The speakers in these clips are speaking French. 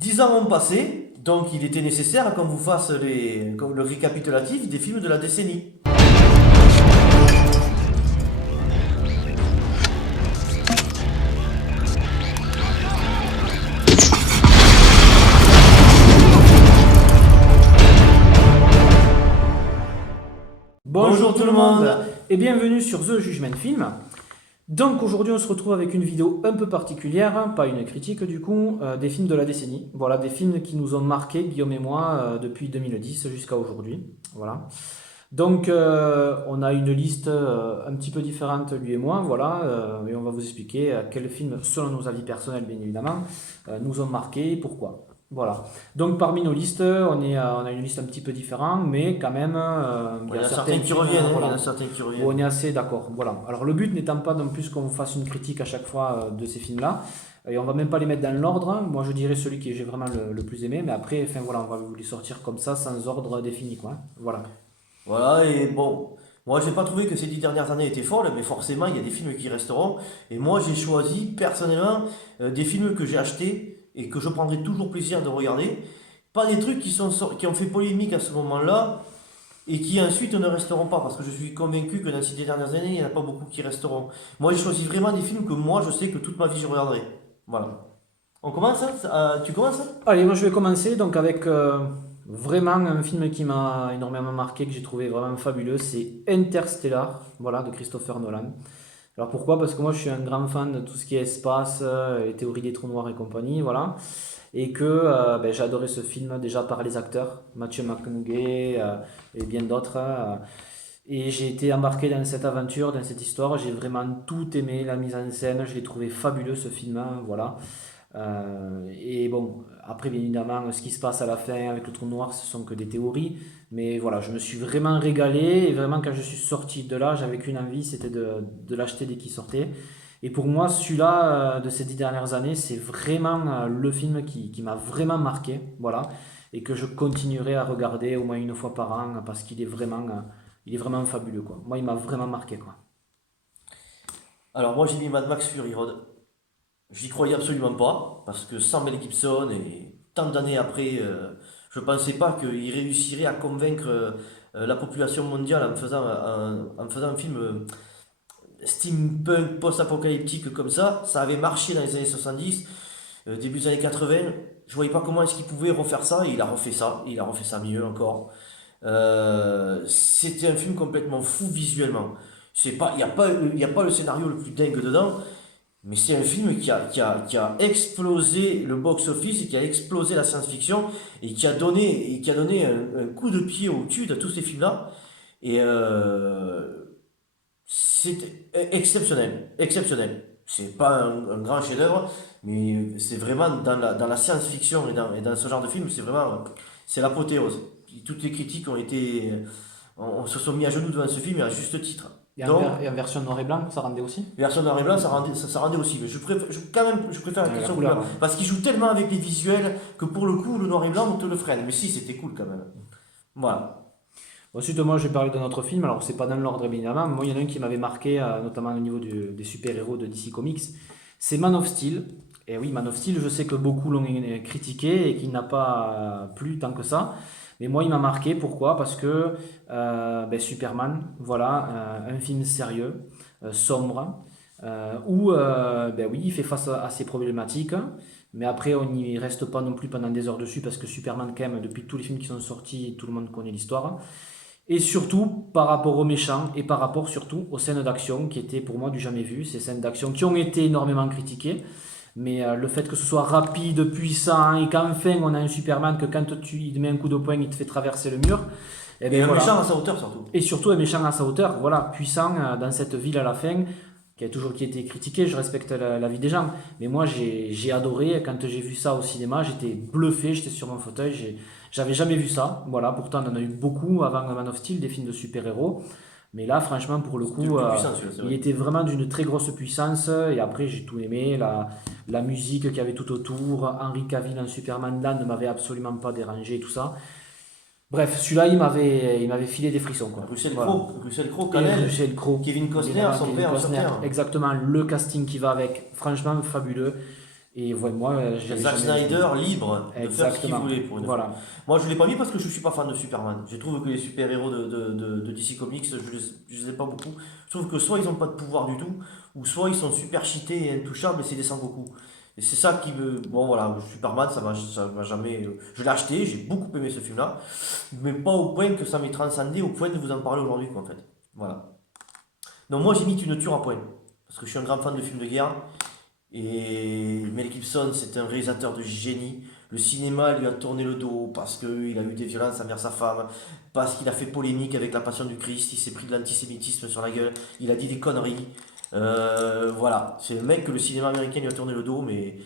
10 ans ont passé, donc il était nécessaire qu'on vous fasse comme le récapitulatif des films de la décennie. Bonjour tout le monde et bienvenue sur The Judgment Film. Donc aujourd'hui on se retrouve avec une vidéo un peu particulière, pas une critique du coup, des films de la décennie. Voilà, des films qui nous ont marqué, Guillaume et moi, depuis 2010 jusqu'à aujourd'hui. Voilà. Donc on a une liste un petit peu différente lui et moi, voilà, et on va vous expliquer quels films, selon nos avis personnels bien évidemment, nous ont marqué et pourquoi. Voilà. Donc parmi nos listes, on a une liste un petit peu différente, mais quand même, Il y en a certains qui films, reviennent, hein, il y en voilà, a certains qui où reviennent. on est assez d'accord. Voilà. Alors le but n'étant pas non plus qu'on vous fasse une critique à chaque fois de ces films-là, et on va même pas les mettre dans l'ordre. Moi je dirais celui que j'ai vraiment le plus aimé, mais après, enfin voilà, on va vous les sortir comme ça, sans ordre défini, quoi. Voilà. Voilà, et bon, moi j'ai pas trouvé que ces 10 dernières années étaient folles, mais forcément il y a des films qui resteront. Et moi j'ai choisi personnellement des films que j'ai achetés et que je prendrai toujours plaisir de regarder. Pas des trucs qui ont fait polémique à ce moment-là et qui ensuite ne resteront pas, parce que je suis convaincu que dans ces 10 dernières années, il n'y en a pas beaucoup qui resteront. Moi j'ai choisi vraiment des films que moi je sais que toute ma vie je regarderai. Voilà. On commence, hein? Tu commences, hein? Allez, moi je vais commencer donc avec vraiment un film qui m'a énormément marqué, que j'ai trouvé vraiment fabuleux, c'est Interstellar, voilà, de Christopher Nolan. Alors pourquoi? Parce que moi je suis un grand fan de tout ce qui est espace, les théories des trous noirs et compagnie, voilà. Et que j'ai adoré ce film déjà par les acteurs, Matthew McConaughey et bien d'autres. Et j'ai été embarqué dans cette aventure, dans cette histoire. J'ai vraiment tout aimé, la mise en scène, je l'ai trouvé fabuleux ce film, hein, voilà. Et bon, après, bien évidemment, ce qui se passe à la fin avec le trou noir, ce sont que des théories. Mais voilà, je me suis vraiment régalé. Et vraiment, quand je suis sorti de là, j'avais qu'une envie, c'était de l'acheter dès qu'il sortait. Et pour moi, celui-là, de ces 10 dernières années, c'est vraiment le film qui m'a vraiment marqué. Voilà. Et que je continuerai à regarder au moins une fois par an parce il est vraiment fabuleux, quoi. Moi, il m'a vraiment marqué, quoi. Alors moi j'ai mis Mad Max Fury Road. J'y croyais absolument pas, parce que sans Mel Gibson et tant d'années après, je pensais pas qu'il réussirait à convaincre la population mondiale en faisant un film steampunk, post-apocalyptique comme ça. Ça avait marché dans les années 70, début des années 80. Je voyais pas comment est-ce qu'il pouvait refaire ça, et il a refait ça, il a refait ça mieux encore. C'était un film complètement fou visuellement. Il y a pas le scénario le plus dingue dedans, mais c'est un film qui a explosé le box-office et qui a explosé la science-fiction et qui a donné un coup de pied au-dessus de tous ces films-là. Et c'est exceptionnel, exceptionnel. C'est pas un grand chef-d'œuvre, mais c'est vraiment dans la science-fiction et dans ce genre de film, c'est l'apothéose. Toutes les critiques on se sont mis à genoux devant ce film et à juste titre. Donc, Et en version noir et blanc, ça rendait aussi? version noir et blanc, ça rendait aussi. Mais quand même, je préfère la La version couleur, couleur. ouais. Parce qu'il joue tellement avec les visuels que pour le coup, le noir et blanc, on te le freine. Mais si, c'était cool quand même. Voilà. Ensuite, moi, je vais parler d'un autre film. Alors, c'est pas dans l'ordre, évidemment. Moi, il y en a un qui m'avait marqué, notamment au niveau des super-héros de DC Comics. C'est Man of Steel. Et oui, Man of Steel, je sais que beaucoup l'ont critiqué et qu'il n'a pas plu tant que ça. Mais moi, il m'a marqué. Pourquoi? Parce que Superman, voilà, un film sérieux, sombre, où, oui, il fait face à ces problématiques. Mais après, on n'y reste pas non plus pendant des heures dessus parce que Superman, quand même, depuis tous les films qui sont sortis, tout le monde connaît l'histoire. Et surtout par rapport aux méchants et par rapport surtout aux scènes d'action qui étaient pour moi du jamais vu. Ces scènes d'action qui ont été énormément critiquées. Mais le fait que ce soit rapide, puissant et qu'enfin on a un Superman que quand il te met un coup de poing, il te fait traverser le mur. Et Et bien un voilà. méchant à sa hauteur surtout. Et surtout un méchant à sa hauteur, voilà, puissant dans cette ville à la fin, qui a été critiqué, je respecte la vie des gens, mais moi j'ai adoré, quand j'ai vu ça au cinéma, j'étais bluffé, j'étais sur mon fauteuil, j'avais jamais vu ça, voilà, pourtant on en a eu beaucoup avant Man of Steel, des films de super-héros, mais là franchement pour le C'était le coup, plus puissant celui-là, c'est il vrai. était vraiment d'une très grosse puissance, et après j'ai tout aimé, la musique qu'il y avait tout autour, Henry Cavill en Superman là ne m'avait absolument pas dérangé, tout ça. Bref, celui-là, il m'avait filé des frissons, quoi. Voilà. Russell Crowe, Et Canel, Russell Crowe, Kevin Costner, évidemment, son Kevin père sur Costner, Terre. exactement, le casting qui va avec, franchement fabuleux. Et ouais, moi, j'avais Zack jamais vu. Snyder libre de faire ce qu'il Exactement. voulait pour une fois. Voilà. Moi, je l'ai pas mis parce que je suis pas fan de Superman. Je trouve que les super-héros de DC Comics, je les aime pas beaucoup. Je trouve que soit ils ont pas de pouvoir du tout, ou soit ils sont super cheatés et intouchables et c'est des Sangoku. Et c'est ça qui me. Bon, voilà, Superman, ça m'a jamais. Je l'ai acheté, j'ai beaucoup aimé ce film-là, mais pas au point que ça m'ait transcendé, au point de vous en parler aujourd'hui, quoi, en fait. Voilà. Donc, moi, j'ai mis une tueur à point. Parce que je suis un grand fan de films de guerre. Et Mel Gibson, c'est un réalisateur de génie. Le cinéma lui a tourné le dos parce qu'il a eu des violences envers sa femme, parce qu'il a fait polémique avec la Passion du Christ, il s'est pris de l'antisémitisme sur la gueule, il a dit des conneries. Voilà, c'est le mec que le cinéma américain lui a tourné le dos, mais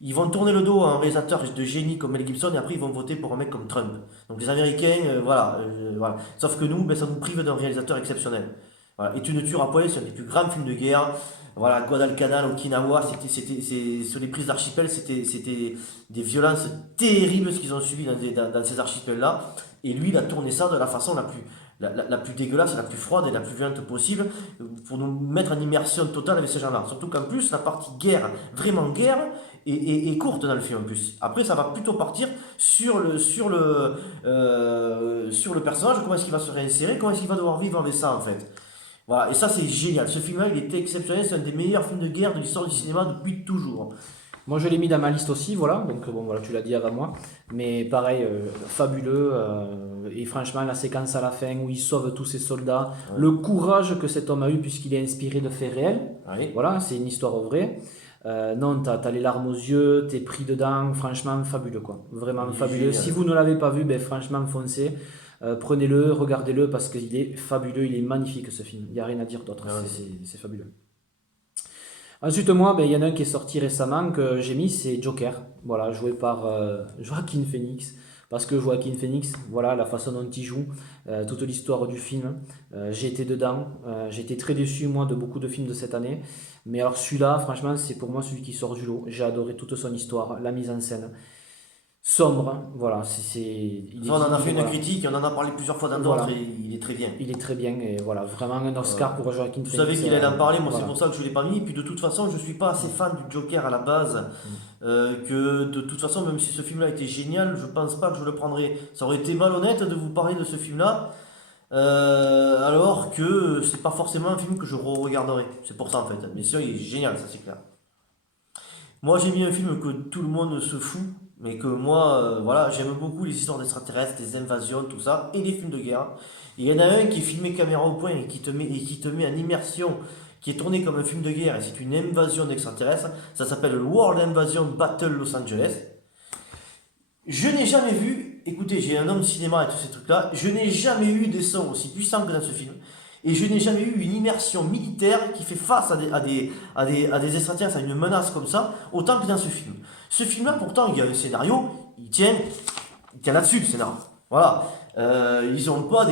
ils vont tourner le dos à un réalisateur de génie comme Mel Gibson et après ils vont voter pour un mec comme Trump. Donc les Américains, voilà. Sauf que nous, ben, ça nous prive d'un réalisateur exceptionnel. Voilà. Et Tu ne tueras pas, c'est un des plus grands films de guerre. Voilà, Guadalcanal, Okinawa, sur les prises d'archipel, c'était des violences terribles ce qu'ils ont subi dans ces archipels-là. Et lui, il a tourné ça de la façon la plus dégueulasse, la plus froide et la plus violente possible pour nous mettre en immersion totale avec ces gens-là. Surtout qu'en plus, la partie guerre, vraiment guerre, est courte dans le film en plus. Après, ça va plutôt partir sur le personnage, comment est-ce qu'il va se réinsérer, comment est-ce qu'il va devoir vivre avec ça en fait. Voilà, et ça c'est génial. Ce film-là, il était exceptionnel, c'est un des meilleurs films de guerre de l'histoire du cinéma depuis toujours. Moi, je l'ai mis dans ma liste aussi, voilà. Donc, bon, voilà, tu l'as dit avant moi. Mais pareil, fabuleux. Et franchement, la séquence à la fin où il sauve tous ses soldats, Ouais. le courage que cet homme a eu puisqu'il est inspiré de faits réels. Oui. Voilà, c'est une histoire vraie. Non, t'as les larmes aux yeux, t'es pris dedans. Franchement, fabuleux, quoi. Vraiment Il est fabuleux. Si génial. vous ne l'avez pas vu, ben, franchement, foncez. Prenez-le, regardez-le parce qu'il est fabuleux, il est magnifique ce film. Il n'y a rien à dire d'autre. Ah ouais. C'est fabuleux. Ensuite, moi, ben, il y en a un qui est sorti récemment que j'ai mis, c'est Joker. Voilà, joué par Joaquin Phoenix. Parce que Joaquin Phoenix, voilà, la façon dont il joue, toute l'histoire du film, j'ai été dedans. J'ai été très déçu, moi, de beaucoup de films de cette année. Mais alors, celui-là, franchement, c'est pour moi celui qui sort du lot. J'ai adoré toute son histoire, la mise en scène. Sombre, voilà, Ça, on en a fait une voilà, critique, on en a parlé plusieurs fois dans d'autres voilà, et il est très bien. il est très bien. Et voilà, vraiment un Oscar pour Joaquin Je savais Phoenix. qu'il allait en parler, moi c'est Voilà. pour ça que je ne l'ai pas mis. Et puis de toute façon, je ne suis pas assez fan du Joker à la base. Que de toute façon, même si ce film-là était génial, je pense pas que je le prendrais. Ça aurait été malhonnête de vous parler de ce film-là, alors que c'est pas forcément un film que je re-regarderai. C'est pour ça en fait. Mais sinon, il est génial, ça c'est clair. Moi, j'ai mis un film que tout le monde se fout, mais que moi, voilà, j'aime beaucoup les histoires d'extraterrestres, des invasions, tout ça, et les films de guerre. Et il y en a un qui est filmé caméra au point et qui te met en immersion, qui est tourné comme un film de guerre, et c'est une invasion d'extraterrestres. Ça s'appelle World Invasion Battle Los Angeles. Je n'ai jamais vu, écoutez, j'ai un homme de cinéma et tous ces trucs-là, je n'ai jamais eu des sons aussi puissants que dans ce film. Et je n'ai jamais eu une immersion militaire qui fait face à des extraterrestres, à une menace comme ça, autant que dans ce film. Ce film-là, pourtant, il y a un scénario, il tient là-dessus le scénario. Voilà. Ils ont pas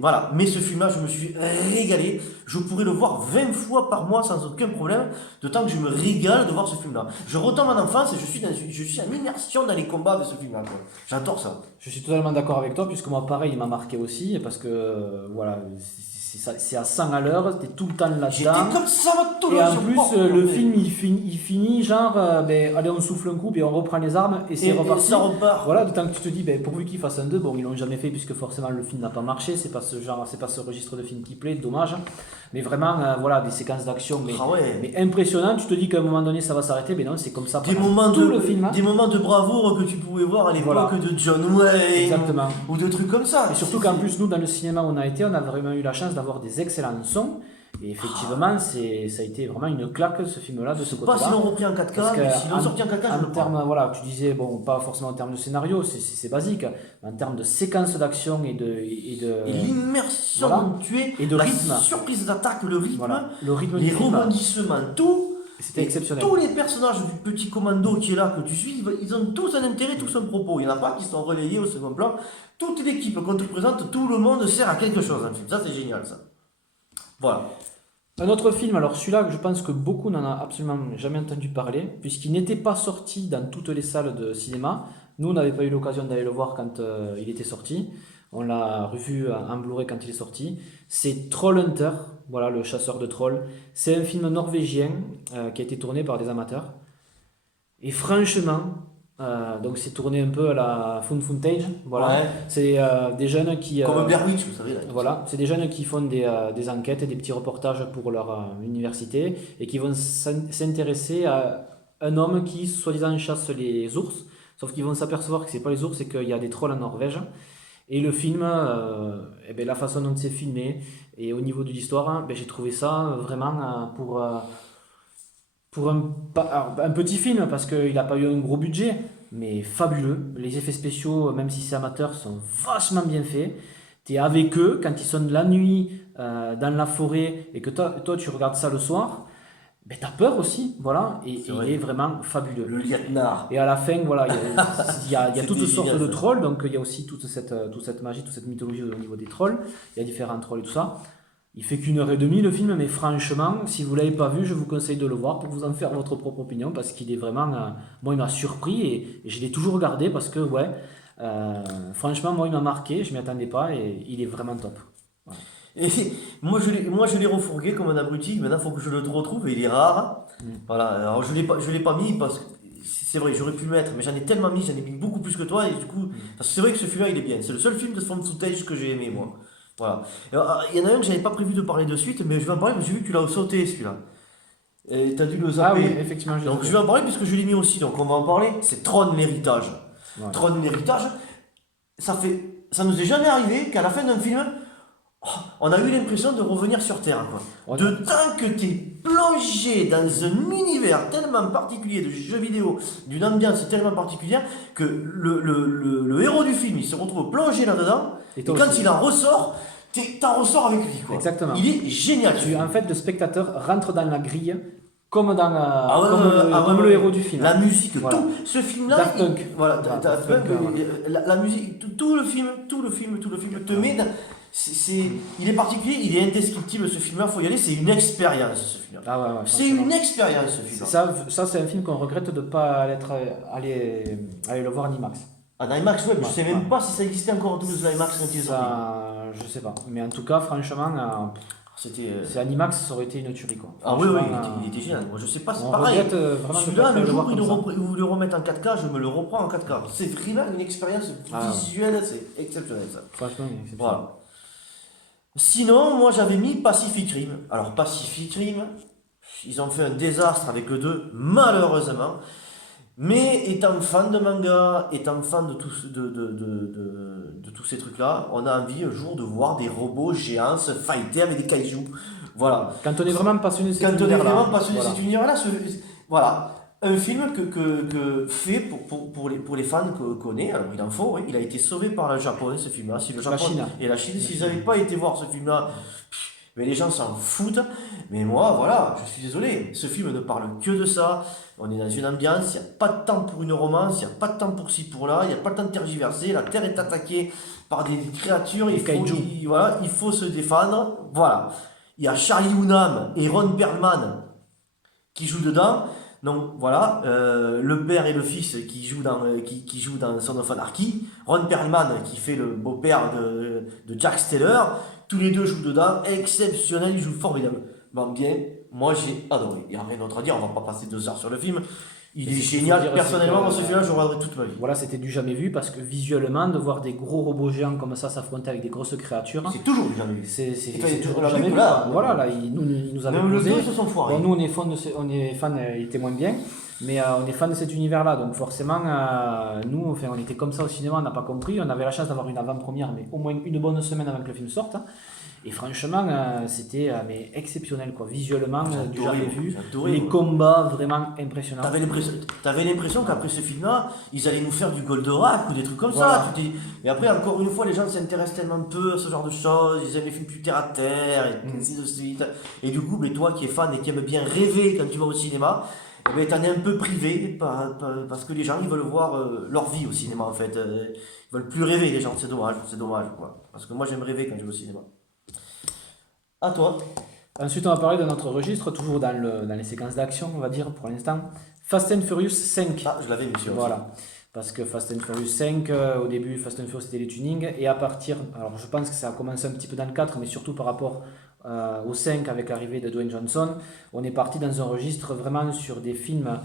voilà. Mais ce film-là, je me suis régalé. Je pourrais le voir 20 fois par mois sans aucun problème, d'autant que je me régale de voir ce film-là. Je retombe en enfance et je suis en immersion dans les combats de ce film-là, quoi. J'adore ça. Je suis totalement d'accord avec toi, puisque moi, pareil, il m'a marqué aussi, parce que, voilà, c'est à 100 à l'heure, t'es tout le temps J'étais là-dedans. comme ça, tout le Et long, en plus, le film, il finit genre, ben, allez, on souffle un coup, et on reprend les armes, et c'est et reparti. ça repart. Voilà, d'autant que tu te dis, ben, pourvu qu'ils fassent un 2, bon, ils l'ont jamais fait, puisque forcément le film n'a pas marché, c'est pas ce genre, c'est pas ce registre de film qui plaît, dommage. Mais vraiment, voilà, des séquences d'action, Ah ouais. mais impressionnantes, tu te dis qu'à un moment donné, ça va s'arrêter, mais non, c'est comme ça Des pendant moments tout le film. Hein. des moments de bravoure que tu pouvais voir à l'époque Voilà. de John Wayne Exactement. ou de trucs comme ça. Et surtout qu'en plus, nous, dans le cinéma où on a été, on a vraiment eu la chance d'avoir des excellents sons. Et effectivement, ça a été vraiment une claque, ce film-là, de ce Je sais pas côté-là. s'ils l'ont repris en 4K, Parce que mais s'ils l'ont sorti en 4K, je en le prends. termes, voilà, tu disais, bon, pas forcément en termes de scénario, c'est basique. Mais en termes de séquence d'action et Et l'immersion voilà. dont tu es, Et de la rythme. surprise d'attaque, le rythme, voilà, le rythme les du film, rebondissements, tout. c'était Et exceptionnel. tous les personnages du petit commando qui est là, que tu suis, ils ont tous un intérêt, tous un propos. Il n'y en a pas qui sont relayés au second plan. Toute l'équipe qu'on te présente, tout le monde sert à quelque chose dans le film. Ça, c'est génial, ça. Voilà. Un autre film, alors celui-là, je pense que beaucoup n'en a absolument jamais entendu parler, puisqu'il n'était pas sorti dans toutes les salles de cinéma. Nous, on n'avait pas eu l'occasion d'aller le voir quand il était sorti. On l'a revu en Blu-ray quand il est sorti. C'est Trollhunter, voilà, le chasseur de trolls. C'est un film norvégien qui a été tourné par des amateurs. Et franchement, donc c'est tourné un peu à la found footage, voilà. Ouais. C'est des jeunes qui, Comme Blair Witch, vous savez. Là. voilà, c'est des jeunes qui font des enquêtes et des petits reportages pour leur université et qui vont s'intéresser à un homme qui, soi-disant, chasse les ours. Sauf qu'ils vont s'apercevoir que c'est pas les ours, c'est qu'il y a des trolls en Norvège. Et le film, eh ben, la façon dont c'est filmé et au niveau de l'histoire, hein, ben, j'ai trouvé ça vraiment pour alors, un petit film parce qu'il n'a pas eu un gros budget, mais fabuleux. Les effets spéciaux, même si c'est amateur, sont vachement bien faits. Tu es avec eux quand ils sont de la nuit dans la forêt et que toi tu regardes ça le soir, ben, tu as peur aussi, voilà, et C'est il est vrai. vraiment fabuleux. Le lieutenant. Et à la fin, voilà, il y a toutes C'était sortes génial, de ça. trolls, donc il y a aussi toute cette magie, toute cette mythologie au niveau des trolls. Il y a différents trolls et tout ça. Il fait qu'1 heure et demie le film, mais franchement, si vous ne l'avez pas vu, je vous conseille de le voir pour vous en faire votre propre opinion, parce qu'il est vraiment... moi, il m'a surpris et je l'ai toujours regardé parce que, ouais, franchement, moi, il m'a marqué, je ne m'y attendais pas et il est vraiment top. Voilà. Et moi, je l'ai refourgué comme un abruti. Maintenant, il faut que je le retrouve et il est rare. Voilà. Alors, je l'ai pas mis parce que c'est vrai, j'aurais pu le mettre, mais j'en ai mis beaucoup plus que toi. Et du coup, parce que c'est vrai que ce film-là, il est bien. C'est le seul film de found footage que j'ai aimé, moi. Voilà. Alors, il y en a un que j'avais pas prévu de parler de suite, mais je vais en parler, mais j'ai vu que tu l'as sauté, celui-là. Et t'as dû le Ah oui, zapper. effectivement, j'ai Donc, je zappé. vais en parler puisque je l'ai mis aussi. Donc, on va en parler. C'est Tron, l'héritage. Ouais. Tron, l'héritage, ça nous est jamais arrivé qu'à la fin d'un film, on a eu l'impression de revenir sur Terre, quoi. On De a- temps que tu es plongé dans un univers tellement particulier de jeux vidéo, d'une ambiance tellement particulière, que le héros du film, il se retrouve plongé là-dedans, Et et toi quand aussi. il en ressort, t'en ressors avec lui, quoi. Exactement. Il est génial, ce En film. fait, le spectateur rentre dans la grille comme, Ah ouais, comme, ouais, ouais, ah ouais, comme ouais, le ouais. héros du film. La musique, Voilà. tout ce film-là, Daft Punk. voilà, Voilà, Daft Daft Punk, Punk, voilà. la musique, tout le film, te met dans, il est particulier, il est indescriptible ce film-là, faut y aller, c'est une expérience ce film-là. Ah ouais, ouais, C'est franchement. une expérience ce film-là. Ça c'est un film qu'on regrette de ne pas aller le voir en IMAX. En IMAX, ouais, mais je Ouais, sais ouais. même pas si ça existait encore en Toulouse l'IMAX quand ils sont sortis. Ça, je sais pas. Mais en tout cas, franchement, C'était. c'est en IMAX, ça aurait été une tuerie, quoi. Ah oui, oui, Franchement, il était génial. Moi, je sais pas, c'est on pareil. regrette vraiment de Celui-là, pas le le jour voir où comme ça. ils le remettent en 4K, je me le reprends en 4K. C'est vraiment une expérience Ah ouais. visuelle, c'est exceptionnel ça. Franchement, exceptionnel. Voilà. Sinon, moi j'avais mis Pacific Rim. Alors, Pacific Rim, ils ont fait un désastre avec le 2, malheureusement. Mais étant fan de manga, étant fan de, de tous ces trucs-là, on a envie un jour de voir des robots géants se fighter avec des kaijus. Voilà. Quand on est vraiment passionné de cet Quand on est univers-là, vraiment passionné voilà. de cet univers-là, voilà. Un film fait pour les fans qu'on est, alors il en faut, oui. Il a été sauvé par le Japon, ce film-là. Si le La Japon Chine. et la Chine, s'ils n'avaient pas été voir ce film-là, mais les gens s'en foutent. Mais moi, voilà, je suis désolé. Ce film ne parle que de ça. On est dans une ambiance, il n'y a pas de temps pour une romance, il n'y a pas de temps pour ci, pour là, il n'y a pas de temps de tergiverser. La Terre est attaquée par des créatures, Des kaijus. voilà, il faut se défendre. Voilà. Il y a Charlie Hunnam et Ron Perlman qui jouent dedans. Donc voilà, le père et le fils qui jouent dans Son of Anarchy. Ron Perlman qui fait le beau-père de Jack Steller. Tous les deux jouent dedans, exceptionnel, ils jouent formidable. Bon, bien, moi j'ai adoré. Il n'y a rien d'autre à dire, on va pas passer 2 heures sur le film. Il Et est c'est ce qu'il faut génial, dire, personnellement, c'est que, moi ce film-là, je regarderai toute ma vie. Voilà, c'était du jamais vu parce que visuellement, de voir des gros robots géants comme ça s'affronter avec des grosses créatures, C'est toujours jamais vu. c'est Enfin, toujours la jamais vue, vu. là, Quoi. Voilà, là, il nous avait Même le posé. 2 se sont foirés. Bon, nous, on est fans, il était moins bien, mais on est fans de cet univers-là. Donc, forcément, nous, enfin, on était comme ça au cinéma, on n'a pas compris. On avait la chance d'avoir une avant-première, mais au moins une bonne semaine avant que le film sorte. Et franchement, c'était mais exceptionnel, quoi. Visuellement, du adoré, jamais moi, vu. j'ai adoré, Les moi. combats, vraiment impressionnants. T'avais l'impression qu'après ce film-là, ils allaient nous faire du Goldorak ou des trucs comme Voilà. ça. Et après, encore une fois, les gens s'intéressent tellement peu à ce genre de choses, ils aiment les films plus terre à terre, et ainsi de suite. Et du coup, mais toi qui es fan et qui aime bien rêver quand tu vas au cinéma, eh ben, t'en es un peu privé parce que les gens ils veulent voir leur vie au cinéma en fait. Ils veulent plus rêver les gens, c'est dommage quoi. Parce que moi j'aime rêver quand je vais au cinéma. À toi. Ensuite, on va parler de notre registre, toujours dans les séquences d'action, on va dire, pour l'instant. Fast and Furious 5. Ah, je l'avais mis sur. Voilà. Parce que Fast and Furious 5, au début, Fast and Furious c'était les tunings. Et à partir, alors je pense que ça a commencé un petit peu dans le 4, mais surtout par rapport au 5 avec l'arrivée de Dwayne Johnson, on est parti dans un registre vraiment sur des films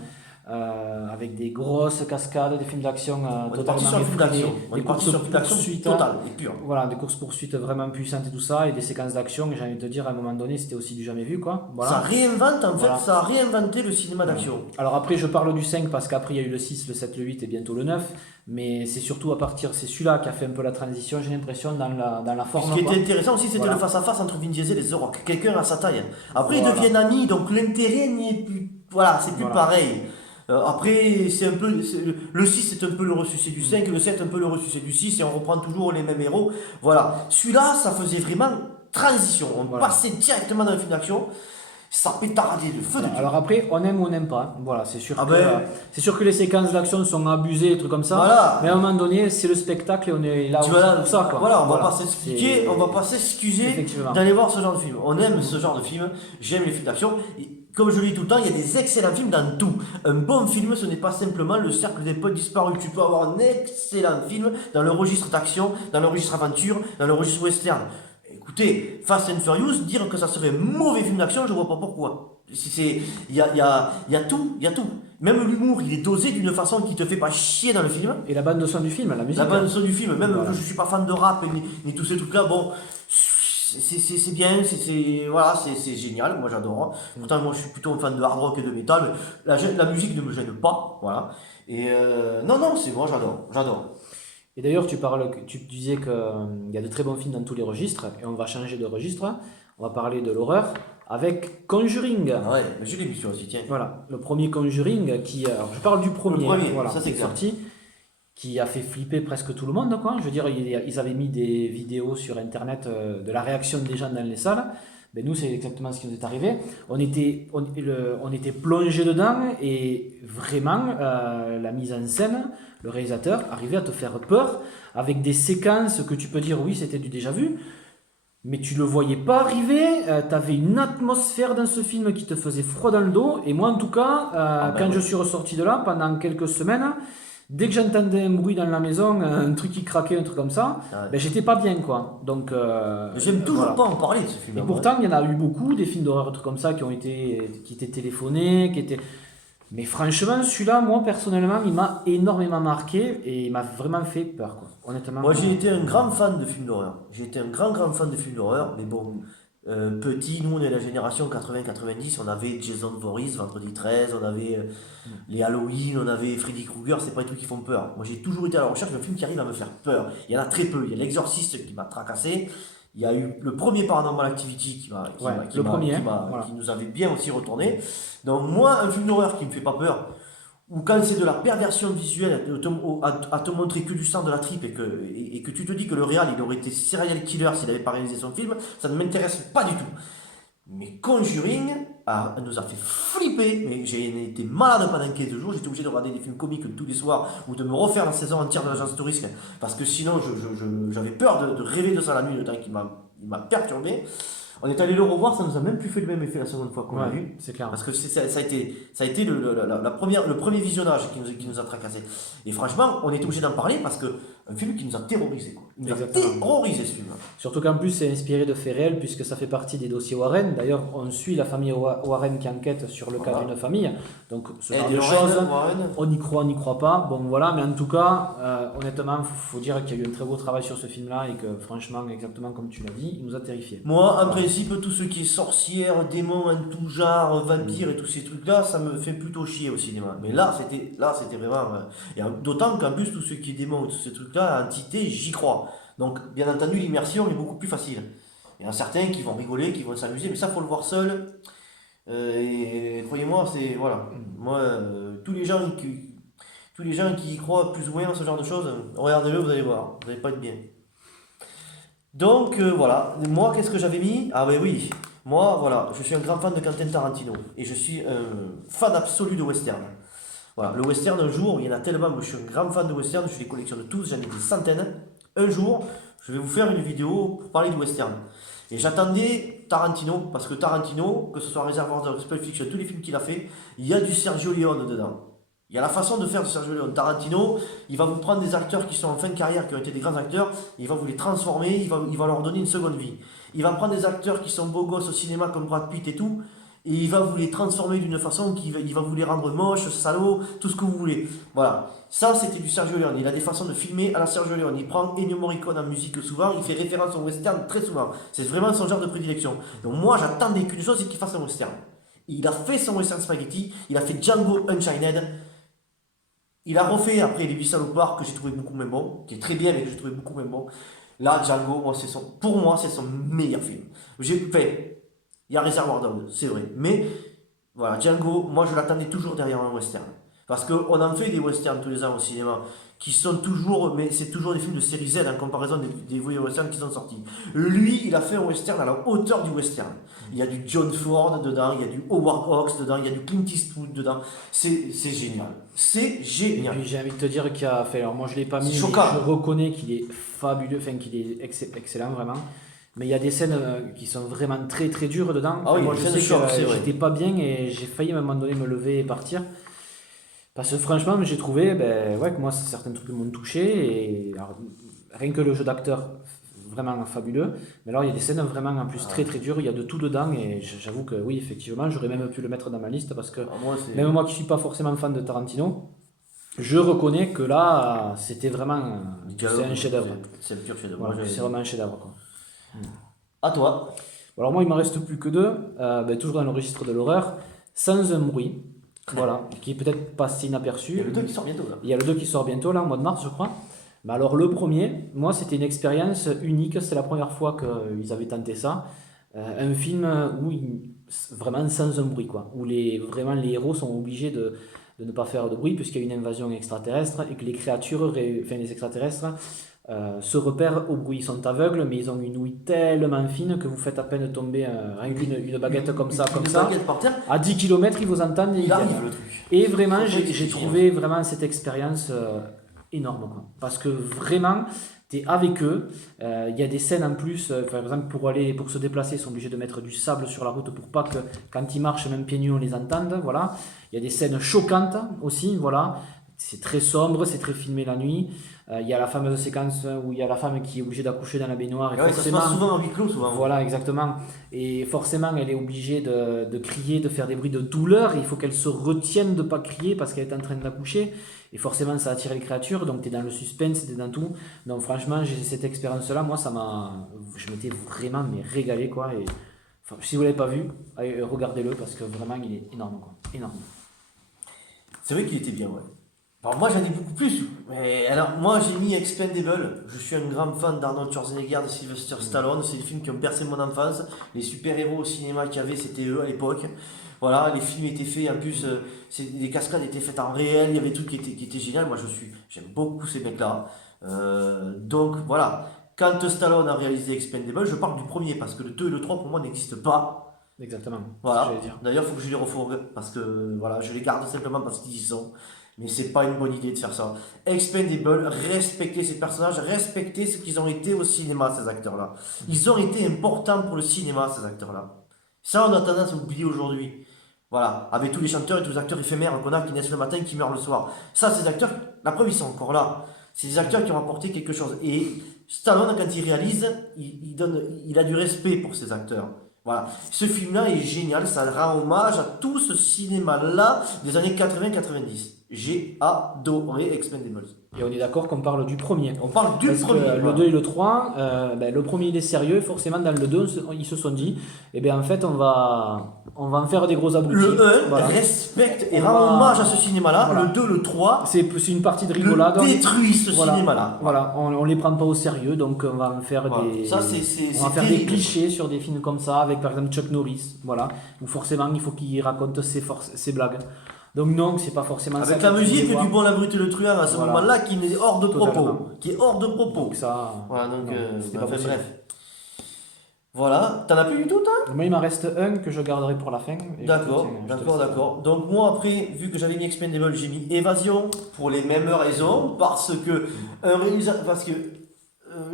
avec des grosses cascades, des films d'action On est parti totalement sur le film effrénés, d'action. On des est parti courses sur le film d'action poursuites, total et pur. voilà, des courses poursuites vraiment puissantes et tout ça, et des séquences d'action. J'ai envie de te dire, à un moment donné, c'était aussi du jamais vu, quoi. Ça Voilà. réinvente, en fait, Voilà. ça a réinventé le cinéma d'action. Alors après, je parle du 5 parce qu'après, il y a eu le 6, le 7, le 8 et bientôt le 9. Mais c'est surtout c'est celui-là qui a fait un peu la transition, j'ai l'impression, dans la Ce forme, qui quoi. était intéressant aussi, c'était Voilà. le face-à-face entre Vin Diesel et The Rock. Quelqu'un à sa taille. Après, ils Voilà. deviennent amis, donc l'intérêt n'y est plus. Voilà, c'est plus Voilà. pareil. Après, c'est un peu. Le 6 c'est un peu le ressuscité du 5, le 7 un peu le ressuscité du 6, et on reprend toujours les mêmes héros. Voilà. Celui-là, ça faisait vraiment transition. On Voilà. passait directement dans le film d'action. Ça pétardait de feu de Dieu. Alors après, on aime ou on n'aime pas. Voilà, Ah ben. c'est sûr que les séquences d'action sont abusées, des trucs comme ça. Voilà. Mais à un moment donné, c'est le spectacle et on est là Tu aussi vois, pour ça, quoi. voilà, on va pas s'expliquer, C'est- on va pas s'excuser Effectivement. d'aller voir ce genre de film. On aime ce genre de film, j'aime les films d'action. Et comme je le dis tout le temps, il y a des excellents films dans tout. Un bon film, ce n'est pas simplement le cercle des potes disparus. Tu peux avoir un excellent film dans le registre d'action, dans le registre aventure, dans le registre western. Écoutez, Fast and Furious, dire que ça serait un mauvais film d'action, je vois pas pourquoi. Il y a tout, il y a tout. Même l'humour, il est dosé d'une façon qui te fait pas chier dans le film. Et la bande son du film, la musique. La bande son du film, même Voilà. que je suis pas fan de rap ni tous ces trucs-là, bon, c'est bien, voilà, c'est génial, moi j'adore. Pourtant, moi je suis plutôt un fan de hard rock et de métal, mais la musique ne me gêne pas, voilà. Et non, non, c'est moi j'adore. Et d'ailleurs, tu disais qu'il y a de très bons films dans tous les registres, et on va changer de registre. On va parler de l'horreur avec Conjuring. Ah ouais, mais je l'ai vu sur aussi, tiens. Voilà, le premier Conjuring qui, alors je parle du premier, Le premier, voilà, ça, c'est qui est clair. sorti, qui a fait flipper presque tout le monde, quoi. Je veux dire, ils avaient mis des vidéos sur internet de la réaction des gens dans les salles. Ben nous, c'est exactement ce qui nous est arrivé. On était plongé dedans et vraiment, la mise en scène, le réalisateur arrivait à te faire peur avec des séquences que tu peux dire oui, c'était du déjà vu. Mais tu le voyais pas arriver, tu avais une atmosphère dans ce film qui te faisait froid dans le dos. Et moi, en tout cas, ben quand ouais. je suis ressorti de là, pendant quelques semaines, dès que j'entendais un bruit dans la maison, un truc qui craquait, un truc comme ça, Ouais. ben, j'étais pas bien, quoi. Donc, J'aime toujours voilà. pas en parler de ce film. Et hein, pourtant, il y en a eu beaucoup, des films d'horreur, des trucs comme ça, qui étaient téléphonés, qui étaient... Mais franchement, celui-là, moi, personnellement, il m'a énormément marqué et il m'a vraiment fait peur, quoi. Honnêtement. Moi, j'ai été un grand fan de films d'horreur. J'ai été un grand fan de films d'horreur. Mais bon, petit, nous, on est la génération 80-90. On avait Jason Voorhees, Vendredi 13, on avait les Halloween, on avait Freddy Krueger. C'est pas des trucs qui font peur. Moi, j'ai toujours été à la recherche d'un film qui arrive à me faire peur. Il y en a très peu. Il y a L'Exorciste qui m'a tracassé. Il y a eu le premier Paranormal Activity Ouais, le premier, voilà. qui nous avait bien aussi retourné. Donc, moi, un film d'horreur qui me fait pas peur, ou quand c'est de la perversion visuelle, à te montrer que du sang de la tripe et que tu te dis que le réal il aurait été serial killer s'il n'avait pas réalisé son film, ça ne m'intéresse pas du tout. Mais Conjuring nous a fait flipper, mais j'ai été malade pendant 15 jours, j'étais obligé de regarder des films comiques tous les soirs ou de me refaire la saison entière de l'agence de risque parce que sinon j'avais peur de rêver de ça la nuit, le temps il m'a perturbé. On est allé le revoir, ça nous a même plus fait le même effet la seconde fois qu'on l'a Ouais, vu. c'est clair. Parce que ça a été le premier visionnage qui nous a tracassé. Et franchement, on était obligé d'en parler parce que un film qui nous a terrorisé. Il nous a Exactement. terrorisé ce film. Surtout qu'en plus, c'est inspiré de faits réels, puisque ça fait partie des dossiers Warren. D'ailleurs, on suit la famille Warren qui enquête sur le cas Voilà. d'une famille. Donc, ce genre Et de choses, Warren, on y croit pas. Bon, voilà, mais en tout cas, honnêtement, il faut dire qu'il y a eu un très beau travail sur ce film-là et que, franchement, exactement comme tu l'as dit, il nous a terrifiés. moi, en principe, tout ce qui est sorcière, démons en tout genre, vampires et tous ces trucs-là, ça me fait plutôt chier au cinéma. Mais là, c'était vraiment. Et d'autant qu'en plus, tout ce qui est démons et tous ces trucs-là, entités, j'y crois. Donc, bien entendu, l'immersion est beaucoup plus facile. Il y en a certains qui vont rigoler, qui vont s'amuser, mais ça, faut le voir seul. Et croyez-moi, c'est. Voilà. Moi, tous les gens qui y croient plus ou moins à ce genre de choses, regardez-le, vous allez voir. Vous n'allez pas être bien. Donc voilà, moi qu'est-ce que j'avais mis? Ah ben oui, moi voilà, je suis un grand fan de Quentin Tarantino et je suis un fan absolu de western. Voilà, le western un jour, il y en a tellement, moi, je suis un grand fan de western, je les collectionne tous, j'en ai des centaines. Un jour, je vais vous faire une vidéo pour parler de western. Et j'attendais Tarantino, parce que Tarantino, que ce soit Reservoir Dogs, Pulp Fiction, tous les films qu'il a fait, il y a du Sergio Leone dedans. Il y a la façon de faire de Sergio Leone. Tarantino, il va vous prendre des acteurs qui sont en fin de carrière, qui ont été des grands acteurs, il va vous les transformer, il va leur donner une seconde vie. Il va prendre des acteurs qui sont beaux gosses au cinéma comme Brad Pitt et tout, Et il va vous les transformer d'une façon il va vous les rendre moches, salauds, tout ce que vous voulez. Voilà. Ça, c'était du Sergio Leone. Il a des façons de filmer à la Sergio Leone. Il prend Ennio Morricone en musique souvent, il fait référence au western très souvent. C'est vraiment son genre de prédilection. Donc moi, j'attendais qu'une chose, c'est qu'il fasse un western. Il a fait son western spaghetti, il a fait Django Unchained. Il a refait après Les 8 salopards que j'ai trouvé beaucoup moins bon, qui est très bien mais que j'ai trouvé beaucoup moins bon. Là, Django, pour moi, c'est son meilleur film. Il y a Reservoir Dogs, c'est vrai. Mais voilà, Django, moi je l'attendais toujours derrière un western. Parce qu'on en fait des westerns tous les ans au cinéma, qui sont toujours, mais c'est toujours des films de série Z en comparaison des vieux westerns qui sont sortis. Lui, il a fait un western à la hauteur du western. Il y a du John Ford dedans, il y a du Howard Hawks dedans, il y a du Clint Eastwood dedans. C'est génial. C'est Et génial. puis j'ai envie de te dire qu'il a fait, alors moi je l'ai pas mis, C'est mais choquant. je reconnais qu'il est fabuleux, enfin qu'il est excellent vraiment. Mais il y a des scènes qui sont vraiment très très dures dedans. Ah oui, Moi il y je a des sais scènes de que choc, c'est vrai. j'étais pas bien et j'ai failli à un moment donné me lever et partir. Parce que franchement, j'ai trouvé ouais, que moi certains trucs m'ont touché. Et alors, rien que le jeu d'acteur, vraiment fabuleux. Mais alors il y a des scènes vraiment en plus très très dures, il y a de tout dedans. Et j'avoue que oui, effectivement, j'aurais même pu le mettre dans ma liste parce que Ah, moi, c'est. même moi qui suis pas forcément fan de Tarantino, je reconnais que là, c'était vraiment. C'est un chef-d'œuvre. C'est un pur chef-d'œuvre. Voilà, Moi, c'est vraiment un chef-d'œuvre, quoi. À toi. Alors moi, il m'en reste plus que deux, toujours dans le registre de l'horreur, Sans un bruit, voilà, qui est peut-être passé Il y a inaperçu. le 2 qui sort bientôt là. Il y a le 2 qui sort bientôt, là, au mois de mars, je crois. Mais alors, le premier, moi, c'était une expérience unique. C'est la première fois qu'ils avaient tenté ça. Un film vraiment sans un bruit, quoi. Où vraiment les héros sont obligés de ne pas faire de bruit, puisqu'il y a une invasion extraterrestre et que les créatures, enfin les extraterrestres, se repèrent au bruit. Ils sont aveugles, mais ils ont une ouïe tellement fine que vous faites à peine tomber rien qu'une baguette comme ça, Une baguette par terre, À 10 km, ils vous entendent et ils il viennent. arrive le truc. Et vraiment, Faut j'ai expliquer, trouvé vraiment cette expérience énorme, quoi. Parce que vraiment, tu es avec eux. Il y a des scènes en plus, par exemple, pour se déplacer, ils sont obligés de mettre du sable sur la route pour pas que quand ils marchent, même pieds nus, on les entende. Voilà. Il y a des scènes choquantes aussi. Voilà. C'est très sombre, c'est très filmé la nuit. Il y a la fameuse séquence où il y a la femme qui est obligée d'accoucher dans la baignoire. Et Ouais, ça se passe souvent en huis clos, souvent. voilà, exactement. Et forcément, elle est obligée de crier, de faire des bruits de douleur. Il faut qu'elle se retienne de ne pas crier parce qu'elle est en train d'accoucher. Et forcément, ça attire les créatures. Donc, tu es dans le suspense, tu es dans tout. Donc, franchement, j'ai cette expérience-là. Moi, je m'étais vraiment régalé, quoi. Et, enfin, si vous ne l'avez pas vu, allez, regardez-le parce que vraiment, il est énorme, quoi. Énorme. C'est vrai qu'il était bien, ouais. Alors moi j'en ai beaucoup plus. Mais alors moi j'ai mis Expendable. Je suis un grand fan d'Arnold Schwarzenegger, de Sylvester Stallone. C'est des films qui ont bercé mon enfance. Les super-héros au cinéma qu'il y avait, c'était eux à l'époque. Voilà, les films étaient faits, en plus, les cascades étaient faites en réel, il y avait des trucs qui étaient géniaux. Moi j'aime beaucoup ces mecs-là. Donc voilà, quand Stallone a réalisé Expendable, je parle du premier parce que le 2 et le 3 pour moi n'existent pas. Exactement. C'est ce que Voilà. j'allais dire. D'ailleurs, il faut que je les refourgue parce que voilà, je les garde simplement parce qu'ils y sont. Mais c'est pas une bonne idée de faire ça. Expendable, respectez ces personnages, respectez ce qu'ils ont été au cinéma, ces acteurs-là. Ils ont été importants pour le cinéma, ces acteurs-là. Ça, on a tendance à oublier aujourd'hui. Voilà, avec tous les chanteurs et tous les acteurs éphémères qu'on a qui naissent le matin et qui meurent le soir. Ça, ces acteurs, la preuve, ils sont encore là. C'est des acteurs qui ont apporté quelque chose. Et Stallone, quand il réalise, il a du respect pour ces acteurs. Voilà. Ce film-là est génial, ça rend hommage à tout ce cinéma-là des années 80-90. J'ai adoré Expendables. Et on est d'accord qu'on parle du premier. On parle du Parce que premier. le Voilà. 2 et le 3, le premier il est sérieux, forcément dans le 2 ils se sont dit, eh bien en fait on va en faire des gros abrutis. Le 1 Voilà. respecte et On rend va- hommage à ce cinéma-là. Voilà. Le 2, le 3 C'est une partie de rigolade. le détruit ce Voilà. cinéma-là. Voilà, on les prend pas au sérieux, donc on va en faire Voilà. des, Ça, on va c'est faire des terrible. clichés sur des films comme ça, avec par exemple Chuck Norris, voilà, où forcément il faut qu'il raconte ses blagues. Donc non, c'est pas forcément ça. Avec la que tu musique voulais du voir. Bon, la brute et le truand à ce Voilà. moment-là qui est hors de propos. Totalement. Qui est hors de propos. Donc ça, Voilà, donc, non, c'était pas enfin, possible. bref. Voilà, t'en as plus du tout, toi? Moi, il m'en reste un que je garderai pour la fin. Et D'accord, je te laisse. d'accord. Donc moi après, vu que j'avais mis Expendable, j'ai mis Évasion pour les mêmes raisons, parce que